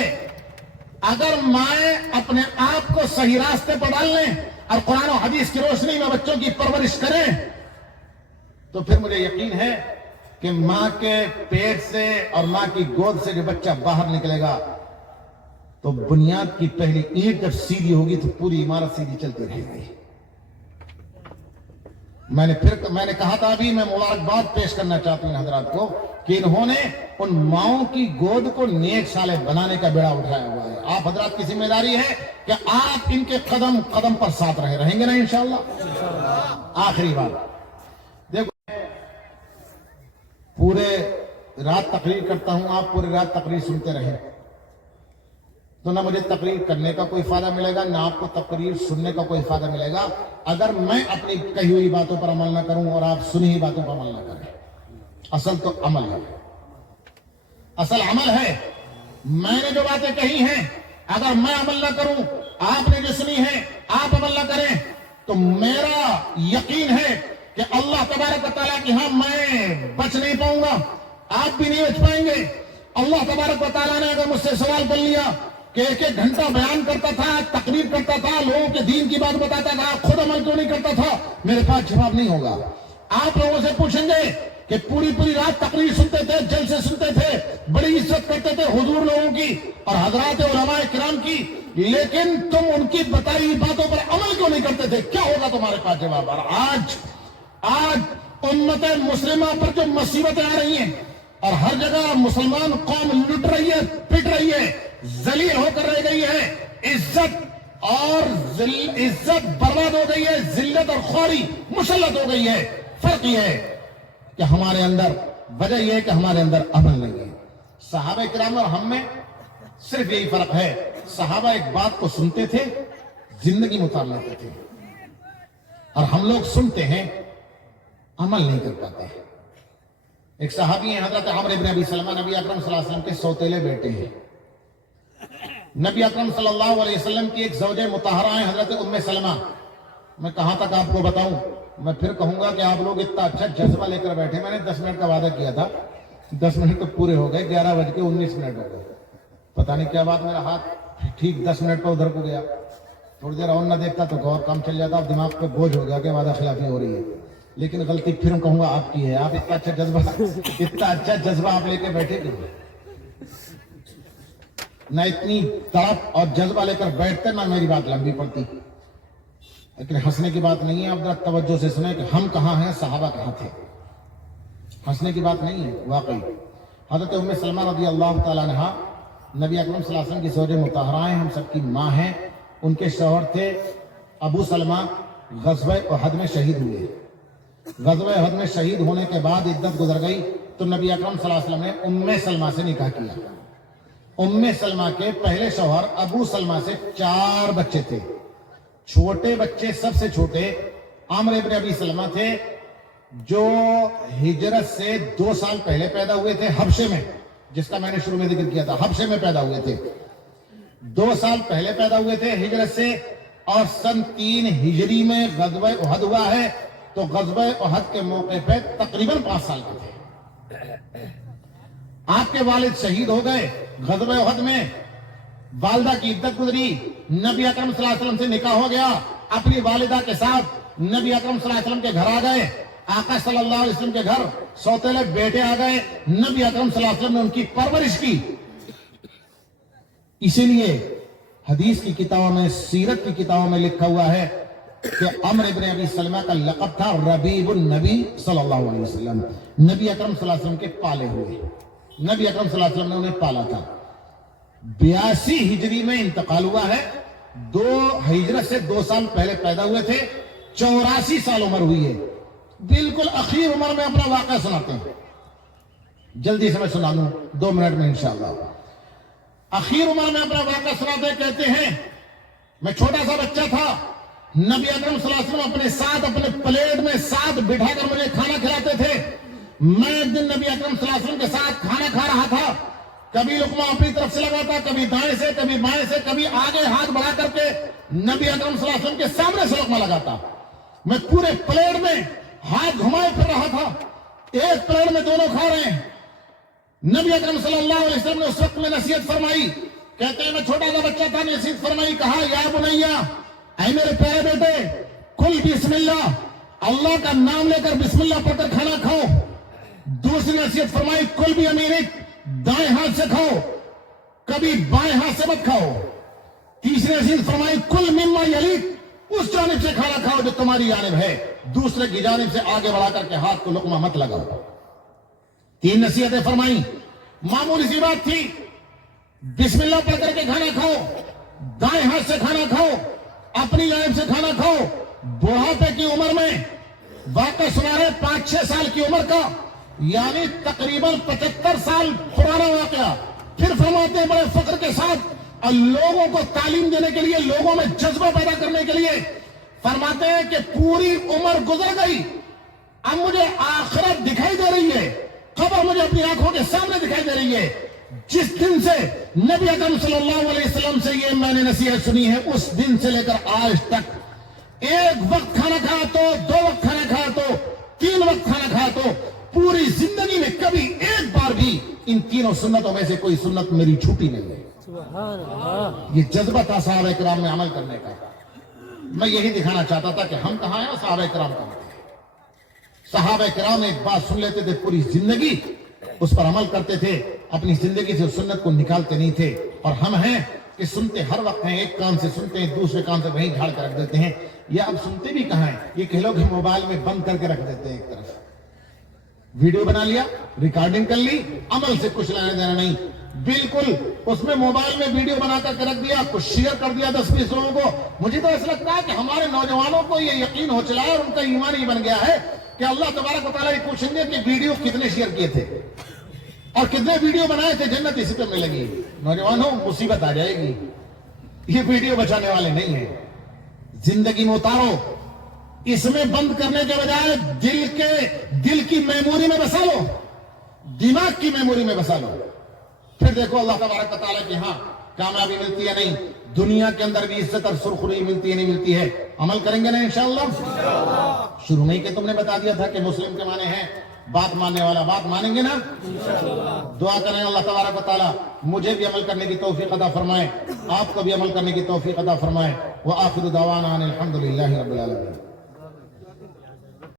اگر مائیں اپنے آپ کو صحیح راستے پر ڈال لیں اور قرآن و حدیث کی روشنی میں بچوں کی پرورش کریں تو پھر مجھے یقین ہے کہ ماں کے پیٹ سے اور ماں کی گود سے جو بچہ باہر نکلے گا تو بنیاد کی پہلی اینٹ جب سیدھی ہوگی تو پوری عمارت سیدھی چلتی رہے گی. میں نے کہا تھا ابھی میں مبارکباد پیش کرنا چاہتا ہوں حضرات کو کہ انہوں نے ان ماؤں کی گود کو نیک صالح بنانے کا بیڑا اٹھایا ہوا ہے. آپ حضرات کی ذمہ داری ہے کہ آپ ان کے قدم قدم پر ساتھ رہیں گے نا انشاءاللہ. آخری بات دیکھو, پورے رات تقریر کرتا ہوں, آپ پورے رات تقریر سنتے رہیں تو نہ مجھے تقریر کرنے کا کوئی فائدہ ملے گا نہ آپ کو تقریر سننے کا کوئی فائدہ ملے گا اگر میں اپنی کہی ہوئی باتوں پر عمل نہ کروں اور آپ سنی ہوئی باتوں پر عمل نہ کریں. اصل تو عمل ہے, اصل عمل ہے. میں نے جو باتیں کہی ہیں اگر میں عمل نہ کروں, آپ نے جو سنی ہے آپ عمل نہ کریں تو میرا یقین ہے کہ اللہ تبارک و تعالیٰ کی ہاں میں بچ نہیں پاؤں گا, آپ بھی نہیں بچ پائیں گے. اللہ تبارک و تعالیٰ نے اگر مجھ سے سوال کر لیا کہ ایک ایک گھنٹہ بیان کرتا تھا, تقریر کرتا تھا, لوگوں کے دین کی بات بتاتا تھا, خود عمل کیوں نہیں کرتا تھا, میرے پاس جواب نہیں ہوگا. آپ لوگوں سے پوچھیں گے کہ پوری رات تقریر سنتے تھے, جلسے سنتے تھے, بڑی عزت کرتے تھے حضور لوگوں کی اور حضرات علماء کرام کی, لیکن تم ان کی بتائی باتوں پر عمل کیوں نہیں کرتے تھے, کیا ہوگا تمہارے پاس جواب. اور آج امت مسلمہ پر جو مصیبتیں آ رہی ہیں اور ہر جگہ مسلمان قوم لٹ رہی ہے, پٹ رہی ہے, ذلیل ہو کر رہ گئی ہے, عزت برباد ہو گئی ہے, ذلت اور خواری مسلط ہو گئی ہے. فرق یہ ہے کہ ہمارے اندر, وجہ یہ ہے کہ ہمارے اندر عمل نہیں ہے. صحابہ کرام اور ہم میں صرف یہی فرق ہے, صحابہ ایک بات کو سنتے تھے, زندگی میں اتار لیتے تھے, اور ہم لوگ سنتے ہیں عمل نہیں کر پاتے. ایک صحابی ہیں حضرت عمرو بن ابی سلمہ, نبی اکرم صلی اللہ علیہ وسلم کے سوتیلے بیٹے ہیں. نبی اکرم صلی اللہ علیہ وسلم کی ایک زوجہ مطہرہ ہیں حضرت ام سلمہ. میں کہاں تک آپ کو بتاؤں, میں پھر کہوں گا کہ آپ لوگ اتنا اچھا جذبہ لے کر بیٹھے. میں نے 10 منٹ کا وعدہ کیا تھا, 10 منٹ تو پورے ہو گئے, 11:19 ہو گئے. پتہ نہیں کیا بات, میرا ہاتھ ٹھیک 10 منٹ پہ ادھر کو گیا. تھوڑی دیر اور نہ دیکھتا تو اور کام چل جاتا, اور دماغ پہ بوجھ ہو گیا کہ وعدہ خلافی ہو رہی ہے. لیکن غلطی پھر کہوں گا آپ کی ہے. آپ اتنا اچھا جذبہ آپ لے کے بیٹھے کیوں, نہ اتنی تڑپ اور جذبہ لے کر بیٹھتے, نہ میری بات لمبی پڑتی. لیکن ہنسنے کی بات نہیں ہے, آپ ذرا توجہ سے سنیں کہ ہم کہاں ہیں, صحابہ کہاں تھے. ہنسنے کی بات نہیں ہے واقعی. حضرت ام سلمہ رضی اللہ تعالیٰ عنہا نبی اکرم صلی اللہ علیہ وسلم کی زوجہ مطہرہ ہیں, ہم سب کی ماں ہیں. ان کے شوہر تھے ابو سلمہ, غزوہ احد میں شہید ہوئے. غزوہ احد میں شہید ہونے کے بعد عدت گزر گئی تو نبی اکرم صلی اللہ علیہ وسلم نے ام سلمہ سے نکاح کیا. ام سلمہ کے پہلے شوہر ابو سلمہ سے 4 بچے تھے. چھوٹے بچے, سب سے چھوٹے عمرو بن ابی سلمہ تھے, جو ہجرت سے 2 سال پہلے پیدا ہوئے تھے حبشے میں, جس کا میں نے شروع میں ذکر کیا تھا. حبشے میں پیدا ہوئے تھے, 2 سال پہلے پیدا ہوئے تھے ہجرت سے, اور سن 3 ہجری میں غزوہ احد ہوا ہے. تو غزوہ احد کے موقع پہ تقریباً 5 سال کے تھے. آپ کے والد شہید ہو گئے غزوہ احد میں, والدہ کی عدت گزری, نبی اکرم صلی اللہ علیہ وسلم سے نکاح ہو گیا, اپنی والدہ کے ساتھ نبی اکرم صلی اللہ علیہ وسلم کے گھر آ گئے. آقا صلی اللہ علیہ وسلم کے گھر سوتیلے بیٹے آ گئے, نبی اکرم صلی اللہ علیہ وسلم نے ان کی پرورش کی. اسی لیے حدیث کی کتابوں میں, سیرت کی کتابوں میں لکھا ہوا ہے کہ عمرو بن ابی سلمہ کا لقب تھا ربیب النبی صلی اللہ علیہ وسلم. نبی اکرم صلی اللہ علیہ وسلم کے پالے ہوئے, نبی اکرم صلی اللہ علیہ وسلم نے انہیں پالا تھا. 82 ہجری میں انتقال ہوا ہے, 2 ہجرت سے 2 سال پہلے پیدا ہوئے تھے, 84 سال عمر ہوئی ہے. بالکل اخیر عمر میں اپنا واقعہ سناتے ہیں, جلدی سے میں سنا دوں 2 منٹ میں انشاءاللہ. اخیر عمر میں اپنا واقعہ سناتے کہتے ہیں, میں چھوٹا سا بچہ تھا, نبی اکرم صلی اللہ علیہ وسلم اپنے ساتھ, اپنے پلیٹ میں ساتھ بٹھا کر مجھے کھانا کھلاتے تھے. میں ایک دن نبی اکرم صلی اللہ علیہ وسلم کے ساتھ کھانا کھا رہا تھا, کبھی لقمہ اپنی طرف سے لگاتا, کبھی دائیں سے, کبھی بائیں سے, کبھی آگے ہاتھ بڑھا کر کے نبی اکرم صلی اللہ علیہ وسلم کے سامنے سے لقمہ لگاتا. میں پورے پلیٹ میں ہاتھ گھمائے پھر رہا تھا, ایک پلیٹ میں دونوں کھا رہے ہیں. نبی اکرم صلی اللہ علیہ وسلم نے اس وقت میں نصیحت فرمائی کہتے ہیں میں چھوٹا سا بچہ تھا، نصیحت فرمائی، کہا یا بنیا، اے میرے پیارے بیٹے، کل بسم اللہ، اللہ کا نام لے کر بسم اللہ پڑھ کر کھانا کھاؤ۔ دوسری نصیحت فرمائی، کل بھی امیرک، دائیں ہاتھ سے کھاؤ، کبھی بائیں ہاتھ سے مت کھاؤ۔ تیسری نصیحت فرمائی، کل مما یلیک، اس جانب سے کھانا کھاؤ جو تمہاری جانب ہے، دوسرے کی جانب سے آگے بڑھا کر کے ہاتھ کو لقمہ مت لگاؤ۔ تین نصیحتیں فرمائی، معمولی سی بات تھی، بسم اللہ پڑھ کر کے کھانا کھاؤ، دائیں ہاتھ سے کھانا کھاؤ، اپنی جانب سے کھانا کھاؤ۔ بڑھاپے کی عمر میں واقعہ سنا رہے 5-6 سال کی عمر کا، یعنی تقریباً 75 سال پرانا واقعہ۔ پھر فرماتے ہیں بڑے فخر کے ساتھ اور لوگوں کو تعلیم دینے کے لیے، لوگوں میں جذبہ پیدا کرنے کے لیے فرماتے ہیں کہ پوری عمر گزر گئی، اب مجھے آخرت دکھائی دے رہی ہے، قبر مجھے اپنی آنکھوں کے سامنے دکھائی دے رہی ہے۔ جس دن سے نبی اکرم صلی اللہ علیہ وسلم سے یہ میں نے نصیحت سنی ہے، اس دن سے لے کر آج تک ایک وقت کھانا کھایا تو، 2 وقت کھانا کھایا تو، 3 وقت کھانا کھایا تو، پوری زندگی میں کبھی ایک بار بھی ان تینوں سنتوں میں سے کوئی سنت میری چھوٹی نہیں ہے۔ سبحان اللہ۔ یہ جذبہ تھا صحابہ کرام میں عمل کرنے کا۔ میں یہی دکھانا چاہتا تھا کہ ہم کہاں ہیں اور صحابہ کرام کہاں ہیں۔ صحابہ کرام ایک بات سن لیتے تھے، پوری زندگی اس پر عمل کرتے تھے، اپنی زندگی سے اس سنت کو نکالتے نہیں تھے۔ اور ہم ہیں کہ سنتے ہر وقت ہیں، ایک کان سے سنتے ہیں، دوسرے کان سے وہیں جھاڑ کر رکھ دیتے ہیں، یا اب سنتے بھی کہاں ہیں، یہ کہہ لو کہ موبائل میں بند کر کے رکھ دیتے ہیں، ایک طرف ویڈیو بنا لیا، ریکارڈنگ کر لی، عمل سے کچھ لینا دینا نہیں۔ بالکل اس میں موبائل میں ویڈیو بنا کر رکھ دیا، کچھ شیئر کر دیا 10-20 لوگوں کو۔ مجھے تو ایسا لگتا ہے کہ ہمارے نوجوانوں کو یہ یقین ہو چلا ہے اور ان کا ایمان ہی بن گیا ہے کہ اللہ تبارک و تعالیٰ یہ پوچھیں گے کہ ویڈیو کتنے شیئر کیے تھے اور کتنے ویڈیو بنائے تھے، جنت اسی پہ ملے گی۔ نوجوانوں مصیبت آ جائے گی، یہ ویڈیو بچانے والے نہیں ہیں۔ زندگی میں اتارو، اس میں بند کرنے کے بجائے دل کی میموری میں بسا لو، دماغ کی میموری میں بسا لو، پھر دیکھو اللہ تبارک و تعالیٰ کی ہاں کامیابی ملتی ہے نہیں، دنیا کے اندر بھی عزت اور سرخروئی ملتی ہے نہیں ملتی ہے۔ عمل کریں گے نا انشاءاللہ۔ شروع میں ہی کہ تم نے بتا دیا تھا کہ مسلم کے معنی ہیں بات ماننے والا، بات مانیں گے نا دعا کریں اللہ تبارک و تعالیٰ مجھے بھی عمل کرنے کی توفیق عطا فرمائے، آپ کو بھی عمل کرنے کی توفیق عطا فرمائے۔ وآخر دعوانا ان الحمدللہ رب العالمین۔